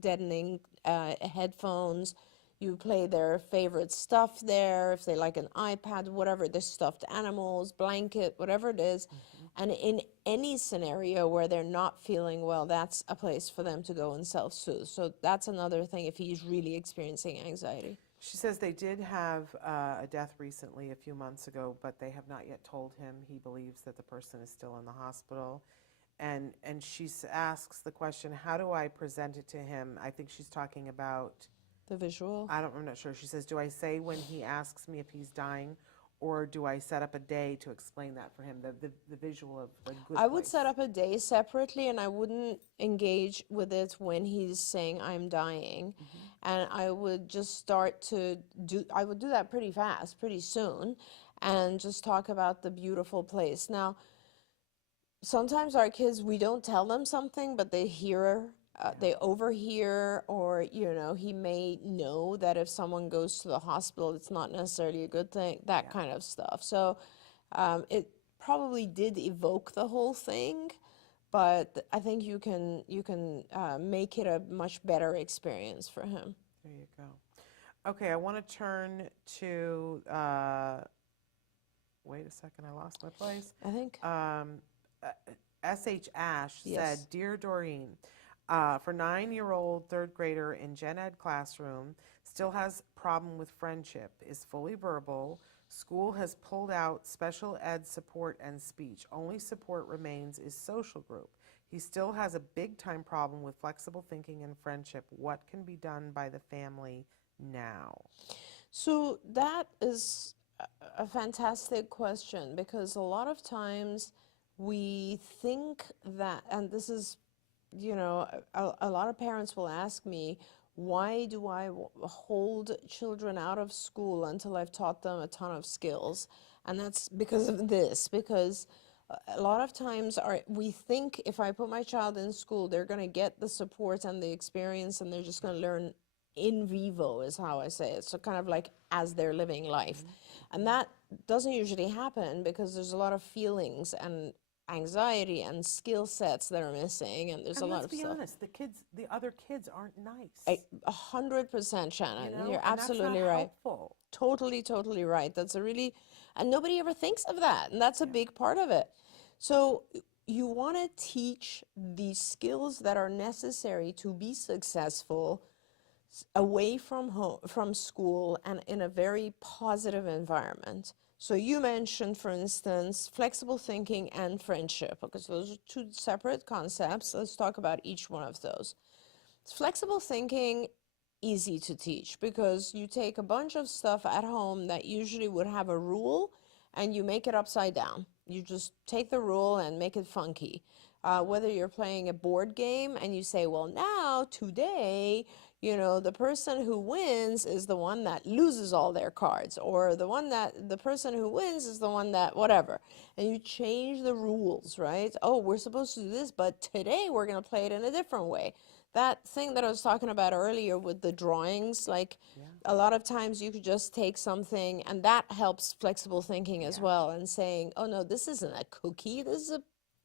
deadening headphones. You play their favorite stuff there. If they like an iPad, whatever, the stuffed animals, blanket, whatever it is. And in any scenario where they're not feeling well, that's a place for them to go and self-soothe. So that's another thing if he's really experiencing anxiety. She says they did have a death recently a few months ago, but they have not yet told him. He believes that the person is still in the hospital. And she asks the question, how do I present it to him? I think she's talking about... The visual? I'm not sure. She says, do I say when he asks me if he's dying, or do I set up a day to explain that for him, the visual of the good I would place? set up a day separately, and I wouldn't engage with it when he's saying I'm dying. And I would just start to I would do that pretty fast, pretty soon, and just talk about the beautiful place. Now, sometimes our kids, we don't tell them something, but they they overhear, or, he may know that if someone goes to the hospital, it's not necessarily a good thing, that kind of stuff. So it probably did evoke the whole thing, but I think you can make it a much better experience for him. There you go. Okay, I want to turn to, wait a second, I lost my place. I think. S.H. Ash Yes. said, Dear Doreen, for 9-year-old third grader in gen ed classroom, still has problem with friendship, is fully verbal. School has pulled out special ed support and speech. Only support remains is social group. He still has a big time problem with flexible thinking and friendship. What can be done by the family now? So that is a fantastic question, because a lot of times we think that, and this is, a lot of parents will ask me, why do I hold children out of school until I've taught them a ton of skills? And that's because of this, because a lot of times we think if I put my child in school, they're going to get the support and the experience, and they're just going to learn in vivo, is how I say it. So kind of like as they're living life. And that doesn't usually happen, because there's a lot of feelings and anxiety and skill sets that are missing, and there's a lot of stuff. Let's be honest, the other kids aren't nice. 100%, Shannon. You're and absolutely that's not right. helpful. Totally right. That's and nobody ever thinks of that, and that's a big part of it. So you want to teach the skills that are necessary to be successful away from home, from school, and in a very positive environment. So you mentioned, for instance, flexible thinking and friendship, because those are two separate concepts. Let's talk about each one of those. Flexible thinking, easy to teach, because you take a bunch of stuff at home that usually would have a rule, and you make it upside down. You just take the rule and make it funky. Whether you're playing a board game and you say, well, now, today, You know, the person who wins is the one that loses all their cards, or the person who wins is the one that whatever. And you change the rules, right? Oh, we're supposed to do this, but today we're going to play it in a different way. That thing that I was talking about earlier with the drawings, like a lot of times you could just take something, and that helps flexible thinking as well, and saying, oh no, this isn't a cookie, this is a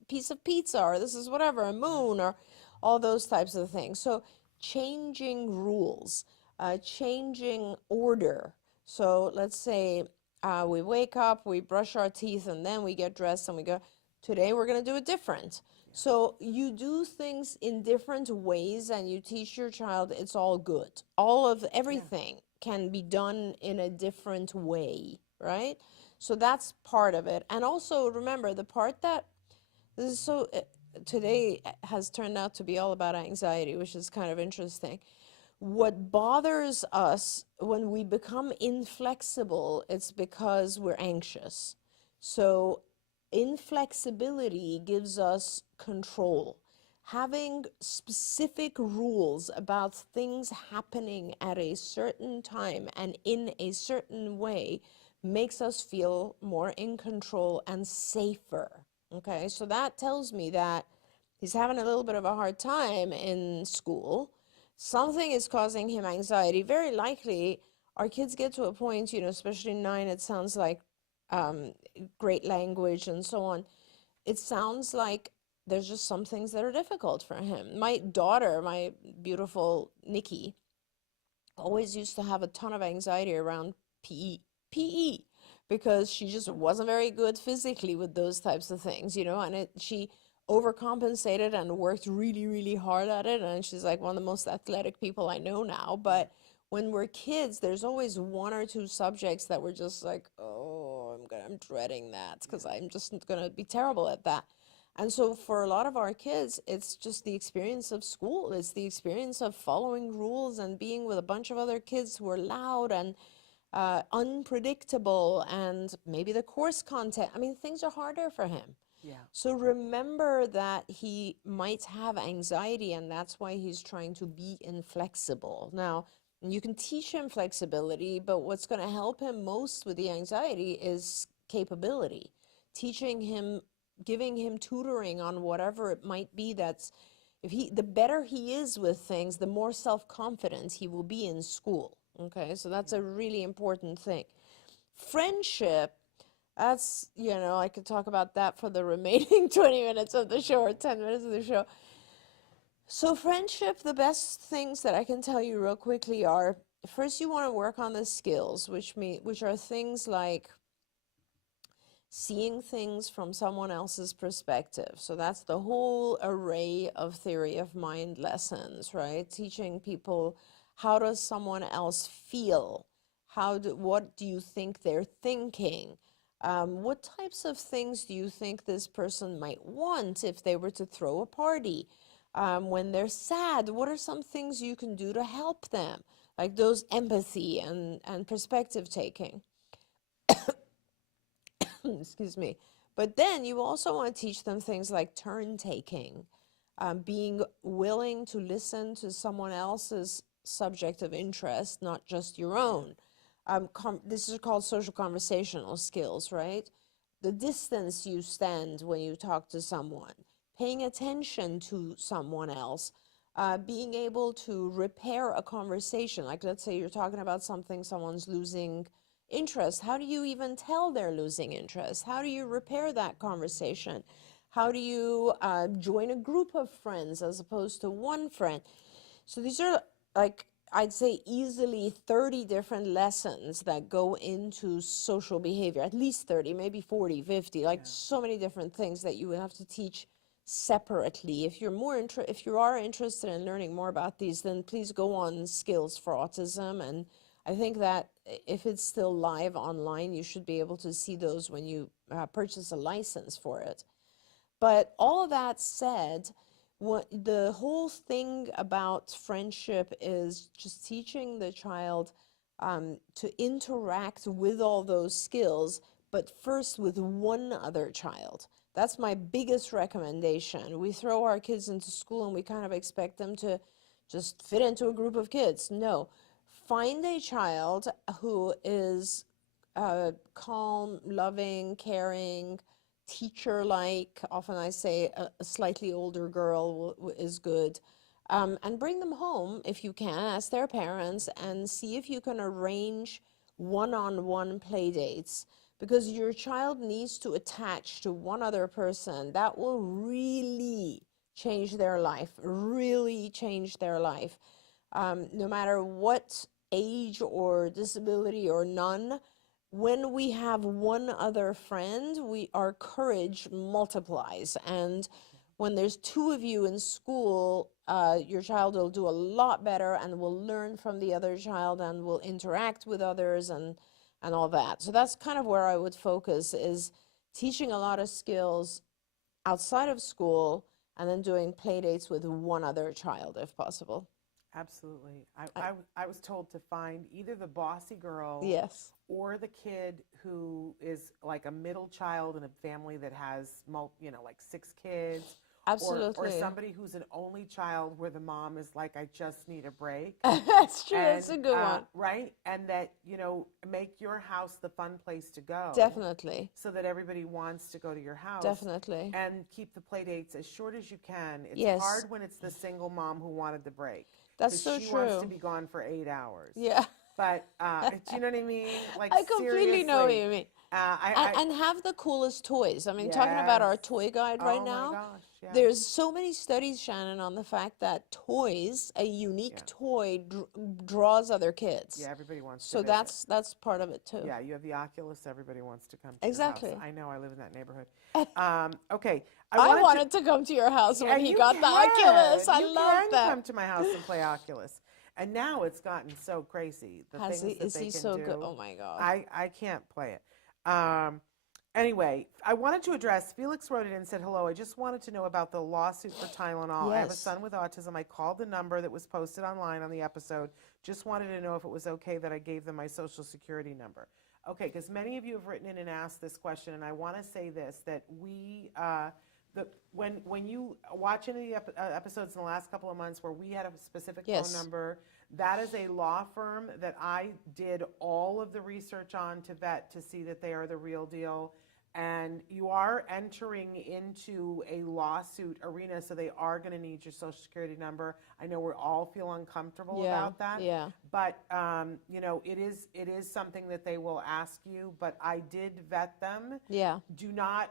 piece of pizza, or this is whatever, a moon, or all those types of things. So changing rules, changing order. So let's say we wake up, we brush our teeth, and then we get dressed and we go, today we're going to do it different. So you do things in different ways and you teach your child it's all good. All of everything can be done in a different way, right? So that's part of it. And also remember the part that this is so today has turned out to be all about anxiety, which is kind of interesting. What bothers us when we become inflexible, it's because we're anxious. So inflexibility gives us control. Having specific rules about things happening at a certain time and in a certain way makes us feel more in control and safer. Okay, so that tells me that he's having a little bit of a hard time in school. Something is causing him anxiety. Very likely, our kids get to a point, you know, especially 9, it sounds like great language and so on. It sounds like there's just some things that are difficult for him. My daughter, my beautiful Nikki, always used to have a ton of anxiety around PE, because she just wasn't very good physically with those types of things, you know, and she overcompensated and worked really, really hard at it. And she's like one of the most athletic people I know now. But when we're kids, there's always 1 or 2 subjects that we're just like, oh, I'm dreading that because I'm just going to be terrible at that. And so for a lot of our kids, it's just the experience of school. It's the experience of following rules and being with a bunch of other kids who are loud and unpredictable, and maybe the course content. I mean, things are harder for him. Yeah. So remember that he might have anxiety, and that's why he's trying to be inflexible. Now, you can teach him flexibility, but what's going to help him most with the anxiety is capability. Teaching him, giving him tutoring on whatever it might be. That's the better he is with things, the more self-confident he will be in school. Okay, so that's a really important thing. Friendship, that's, you know, I could talk about that for the remaining 20 minutes of the show or 10 minutes of the show. So friendship, the best things that I can tell you real quickly are, first you want to work on the skills, which are things like seeing things from someone else's perspective. So that's the whole array of theory of mind lessons, right? Teaching people, how does someone else feel? What do you think they're thinking? What types of things do you think this person might want if they were to throw a party? When they're sad, what are some things you can do to help them? Like those empathy and perspective taking. Excuse me. But then you also want to teach them things like turn taking, being willing to listen to someone else's subject of interest, not just your own. This is called social conversational skills, right? The distance you stand when you talk to someone, paying attention to someone else, being able to repair a conversation. Like, let's say you're talking about something, someone's losing interest. How do you even tell they're losing interest? How do you repair that conversation? How do you join a group of friends as opposed to one friend? So these are, like, I'd say easily 30 different lessons that go into social behavior, at least 30, maybe 40, 50, like so many different things that you would have to teach separately. If you are interested in learning more about these, then please go on Skills for Autism. And I think that if it's still live online, you should be able to see those when you purchase a license for it. But all of that said, the whole thing about friendship is just teaching the child to interact with all those skills, but first with one other child. That's my biggest recommendation. We throw our kids into school and we kind of expect them to just fit into a group of kids. No, find a child who is calm, loving, caring, teacher-like. Often I say a slightly older girl is good. And bring them home if you can, as their parents, and see if you can arrange one-on-one play dates, because your child needs to attach to one other person. That will really change their life, really change their life. No matter what age or disability or none, when we have one other friend, our courage multiplies. And when there's two of you in school, your child will do a lot better and will learn from the other child and will interact with others and all that. So that's kind of where I would focus, is teaching a lot of skills outside of school and then doing play dates with one other child if possible. Absolutely. I was told to find either the bossy girl Yes. or the kid who is like a middle child in a family that has, like 6 kids. Absolutely. Or somebody who's an only child where the mom is like, I just need a break. That's true. And, That's a good one. Right? And that, make your house the fun place to go. Definitely. So that everybody wants to go to your house. Definitely. And keep the play dates as short as you can. It's Yes. hard when it's the single mom who wanted the break. That's so she true. wants to be gone for 8 hours. Yeah. But do you know what I mean? Like, I completely know what you mean. I And have the coolest toys. I mean, Yes. talking about our toy guide right oh now, my gosh, yeah. there's so many studies, Shannon, on the fact that toys, a unique toy, draws other kids. Yeah, everybody wants So to visit. that's part of it too. Yeah, you have the Oculus. Everybody wants to come to Exactly. your house. I know. I live in that neighborhood. Okay. I wanted to come to your house when he got the Oculus. I love You that. can come to my house and play Oculus. And now it's gotten so crazy. The things that Is they he can so do. good? Oh my God. I can't play it. Anyway, I wanted to address, Felix wrote it and said, hello, I just wanted to know about the lawsuit for Tylenol. I have a Yes. son with autism. I called the number that was posted online on the episode. Just wanted to know if it was okay that I gave them my social security number. Okay, because many of you have written in and asked this question, and I want to say this, that when you watch any of the episodes in the last couple of months where we had a specific Yes. phone number, that is a law firm that I did all of the research on to vet to see that they are the real deal. And you are entering into a lawsuit arena, so they are going to need your social security number. I know we all feel uncomfortable about that. Yeah. But it is something that they will ask you. But I did vet them. Yeah. Do not.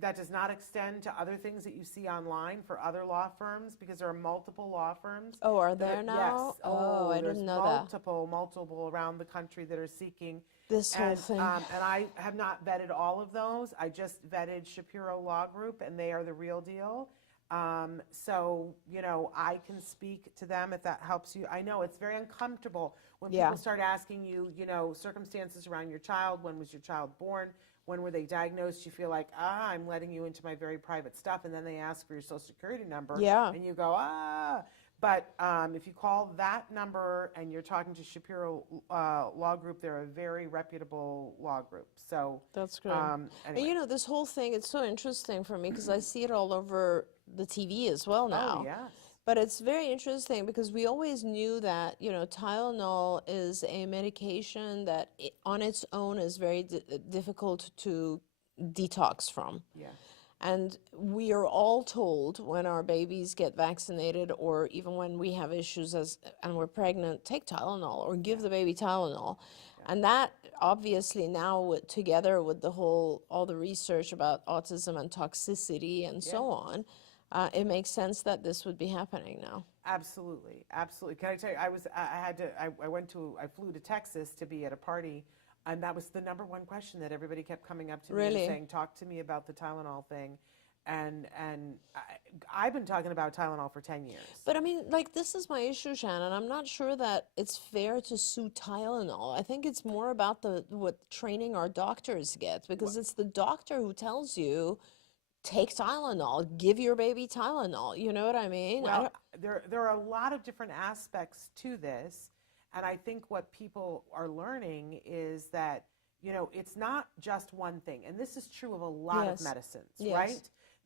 That does not extend to other things that you see online for other law firms, because there are multiple law firms. Oh, are there now? Yes. Oh, I didn't know that. Multiple around the country that are seeking This whole thing. and I have not vetted all of those. I just vetted Shapiro Law Group, and they are the real deal. So, I can speak to them if that helps you. I know it's very uncomfortable when Yeah. people start asking you, circumstances around your child. When was your child born? When were they diagnosed? You feel like, I'm letting you into my very private stuff. And then they ask for your social security number. Yeah. And you go, But if you call that number and you're talking to Shapiro Law Group, they're a very reputable law group. So That's great. Anyway. And this whole thing, it's so interesting for me because I see it all over the TV as well now. Oh, yes. But it's very interesting because we always knew that, Tylenol is a medication that on its own is very difficult to detox from. Yeah. And we are all told when our babies get vaccinated, or even when we have issues and we're pregnant, take Tylenol or give the baby Tylenol. And that obviously now together with all the research about autism and toxicity and so on, it makes sense that this would be happening now. Absolutely, absolutely. Can I tell you, I flew to Texas to be at a party, and that was the number one question that everybody kept coming up to me and saying, talk to me about the Tylenol thing. And I've been talking about Tylenol for 10 years. But I mean, this is my issue, Shannon. I'm not sure that it's fair to sue Tylenol. I think it's more about what training our doctors get, because it's the doctor who tells you, take Tylenol, give your baby Tylenol. You know what I mean? Well, there are a lot of different aspects to this. And I think what people are learning is that, it's not just one thing. And this is true of a lot of medicines, right?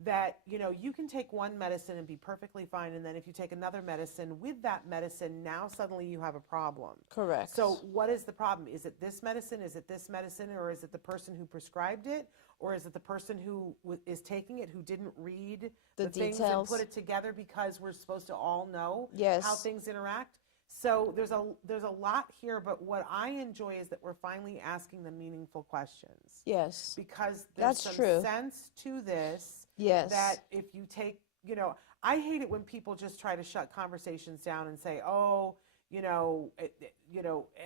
that, you know, you can take one medicine and be perfectly fine, and then if you take another medicine, with that medicine, now suddenly you have a problem. Correct. So what is the problem? Is it this medicine? Is it this medicine? Or is it the person who prescribed it? Or is it the person who is taking it who didn't read the things and details. put it together, because we're supposed to all know Yes. how things interact? So there's a lot here, but what I enjoy is that we're finally asking the meaningful questions. Yes. Because there's That's some true. sense to this. Yes. That if you take, you know, I hate it when people just try to shut conversations down and say, oh, it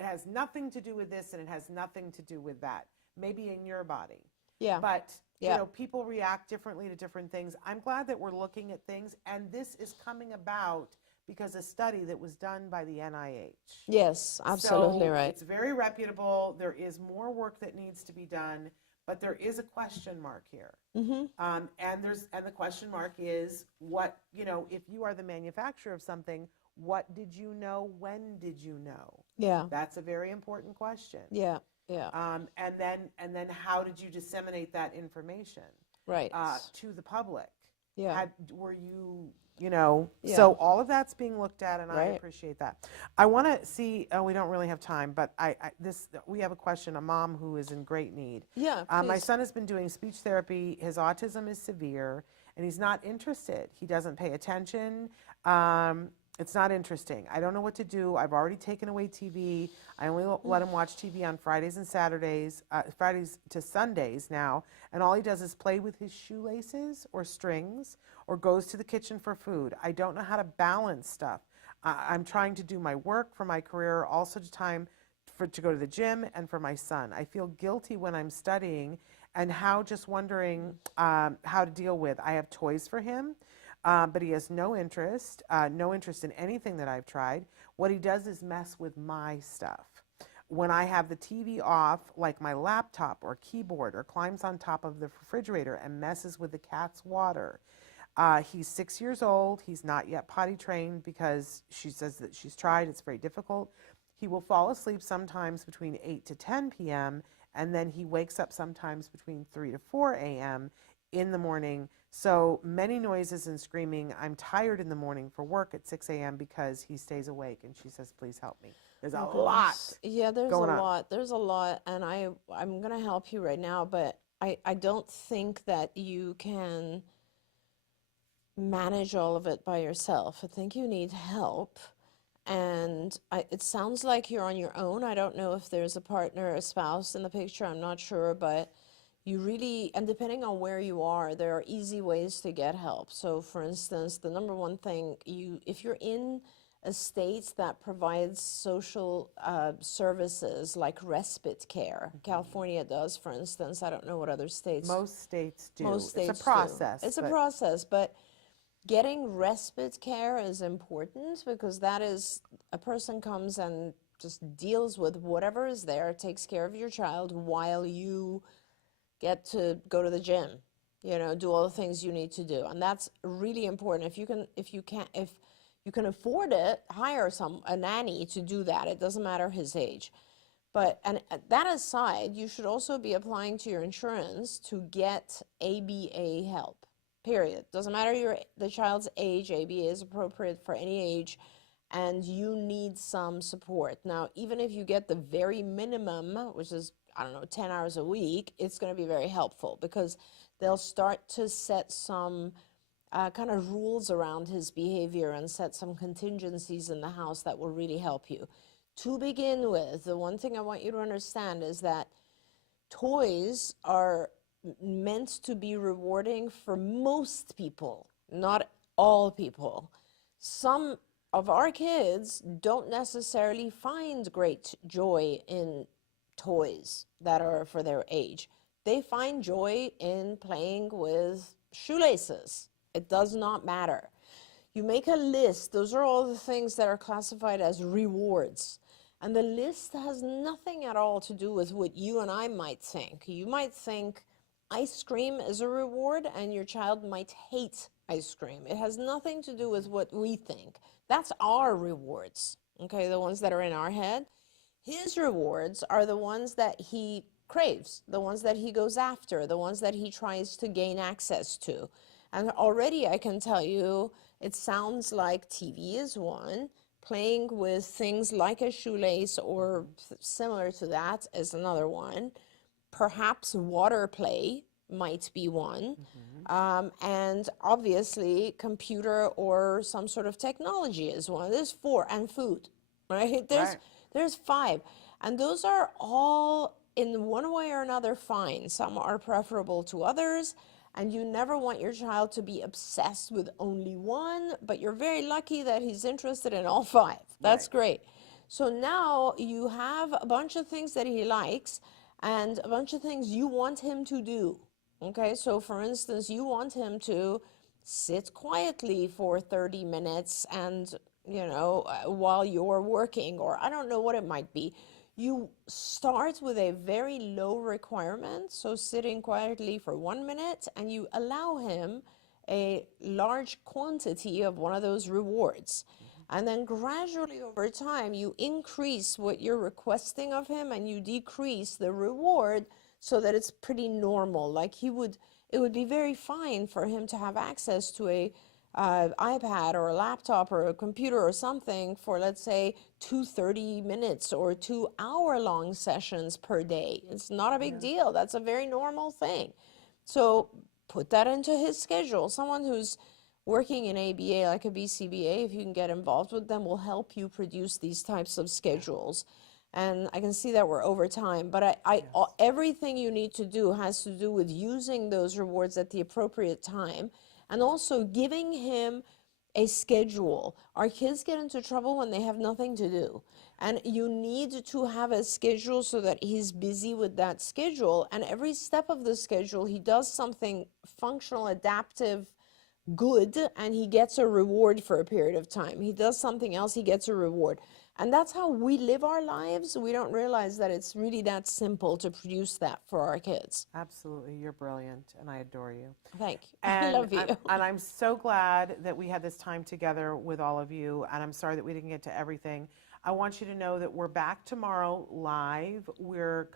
has nothing to do with this and it has nothing to do with that. Maybe in your body. Yeah. But, Yeah. you know, people react differently to different things. I'm glad that we're looking at things, and this is coming about because a study that was done by the NIH. Yes, absolutely So right. it's very reputable. There is more work that needs to be done, but there is a question mark here. And the question mark is, what, you know, if you are the manufacturer of something, what did you know? When did you know? Yeah. That's a very important question. Yeah. Yeah. And then how did you disseminate that information Right. to the public? Yeah. Were you, you know, Yeah. so all of that's being looked at, and I Right. appreciate that. I want to see, we don't really have time, but we have a question, a mom who is in great need. Yeah, My please. son has been doing speech therapy. His autism is severe, and he's not interested. He doesn't pay attention. It's not interesting. I don't know what to do. I've already taken away TV. I only let him watch TV on Fridays and Saturdays, Fridays to Sundays now, and all he does is play with his shoelaces or strings or goes to the kitchen for food. I don't know how to balance stuff. I'm trying to do my work for my career, also time to go to the gym, and for my son. I feel guilty when I'm studying, and just wondering how to deal with. I have toys for him. But he has no interest in anything that I've tried. What he does is mess with my stuff. When I have the TV off, like my laptop or keyboard, or climbs on top of the refrigerator and messes with the cat's water. He's 6 years old. He's not yet potty trained because she says that she's tried. It's very difficult. He will fall asleep sometimes between 8 to 10 p.m., and then he wakes up sometimes between 3 to 4 a.m. in the morning. So many noises and screaming. I'm tired in the morning for work at 6 a.m. because he stays awake, and she says, please help me. There's a lot. Yeah, there's going a on. lot. There's a lot, and I'm going to help you right now, but I don't think that you can manage all of it by yourself. I think you need help. And it sounds like you're on your own. I don't know if there's a partner, a spouse in the picture. I'm not sure, but you really, and depending on where you are, there are easy ways to get help. So for instance, the number one thing, if you're in a state that provides social services like respite care, California does, for instance. I don't know what other states. Most states do. Most states it's a process. do. It's a process, but getting respite care is important, because that is, a person comes and just deals with whatever is there, takes care of your child while you get to go to the gym, do all the things you need to do. And that's really important. If you can afford it, hire a nanny to do that. It doesn't matter his age. But, and that aside, you should also be applying to your insurance to get ABA help, period. Doesn't matter the child's age, ABA is appropriate for any age, and you need some support. Now, even if you get the very minimum, which is, 10 hours a week, it's going to be very helpful, because they'll start to set some kind of rules around his behavior and set some contingencies in the house that will really help you. To begin with, the one thing I want you to understand is that toys are meant to be rewarding for most people, not all people. Some of our kids don't necessarily find great joy in toys that are for their age. They find joy in playing with shoelaces. It does not matter. You make a list. Those are all the things that are classified as rewards. And the list has nothing at all to do with what you and I might think. You might think ice cream is a reward, and your child might hate ice cream. It has nothing to do with what we think. That's our rewards, okay, the ones that are in our head. His rewards are the ones that he craves, the ones that he goes after, the ones that he tries to gain access to. And already I can tell you, it sounds like TV is one, playing with things like a shoelace or similar to that is another one. Perhaps water play might be one. And obviously computer or some sort of technology is one. There's 4, and food, right? There's 5. And those are all in one way or another fine. Some are preferable to others, and you never want your child to be obsessed with only one, but you're very lucky that he's interested in all 5. That's great. So now you have a bunch of things that he likes and a bunch of things you want him to do. Okay, so for instance, you want him to sit quietly for 30 minutes and, you know, while you're working, or I don't know what it might be. You start with a very low requirement, so sitting quietly for 1 minute, and you allow him a large quantity of one of those rewards. And then gradually over time, you increase what you're requesting of him and you decrease the reward so that it's pretty normal. Like it would be very fine for him to have access to a iPad or a laptop or a computer or something for, let's say, 2 30 minutes or 2 hour-long sessions per day. It's not a big deal. That's a very normal thing. So put that into his schedule. Someone who's working in ABA, like a BCBA, if you can get involved with them, will help you produce these types of schedules. And I can see that we're over time, but everything you need to do has to do with using those rewards at the appropriate time and also giving him a schedule. Our kids get into trouble when they have nothing to do. And you need to have a schedule so that he's busy with that schedule. And every step of the schedule, he does something functional, adaptive, good, and he gets a reward for a period of time. He does something else, he gets a reward. And that's how we live our lives. We don't realize that it's really that simple to produce that for our kids. Absolutely. You're brilliant, and I adore you. Thank you. And I love you. and I'm so glad that we had this time together with all of you, and I'm sorry that we didn't get to everything. I want you to know that we're back tomorrow live. We're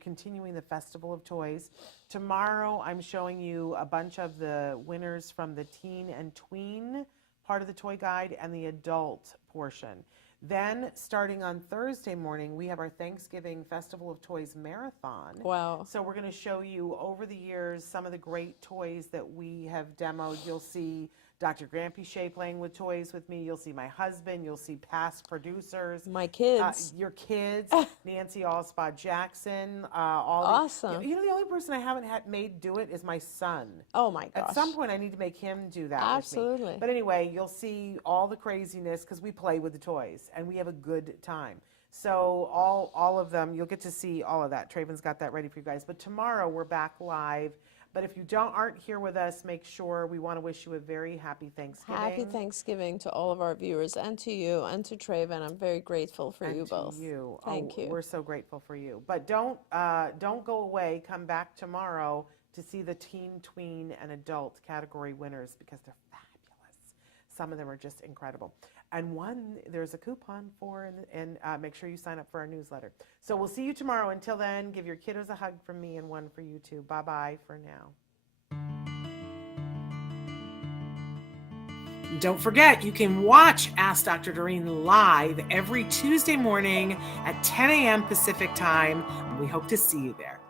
continuing the Festival of Toys. Tomorrow, I'm showing you a bunch of the winners from the teen and tween part of the toy guide and the adult portion. Then, starting on Thursday morning, we have our Thanksgiving Festival of Toys Marathon. Wow. So we're going to show you over the years some of the great toys that we have demoed. You'll see Dr. Granpeesheh playing with toys with me. You'll see my husband. You'll see past producers. My kids. Your kids. Nancy Allspot Jackson. Awesome. You know, the only person I haven't had made do it is my son. Oh my gosh. At some point, I need to make him do that Absolutely. with me. But anyway, you'll see all the craziness because we play with the toys and we have a good time. So all of them, you'll get to see all of that. Traven's got that ready for you guys. But tomorrow, we're back live. But if you aren't here with us, make sure we want to wish you a very happy Thanksgiving. Happy Thanksgiving to all of our viewers and to you and to Traven. I'm very grateful for you both. To you. Thank you. We're so grateful for you. But don't go away. Come back tomorrow to see the teen, tween, and adult category winners because they're fabulous. Some of them are just incredible. And there's a coupon for, and make sure you sign up for our newsletter. So we'll see you tomorrow. Until then, give your kiddos a hug from me and one for you too. Bye-bye for now. Don't forget, you can watch Ask Dr. Doreen live every Tuesday morning at 10 a.m. Pacific time. We hope to see you there.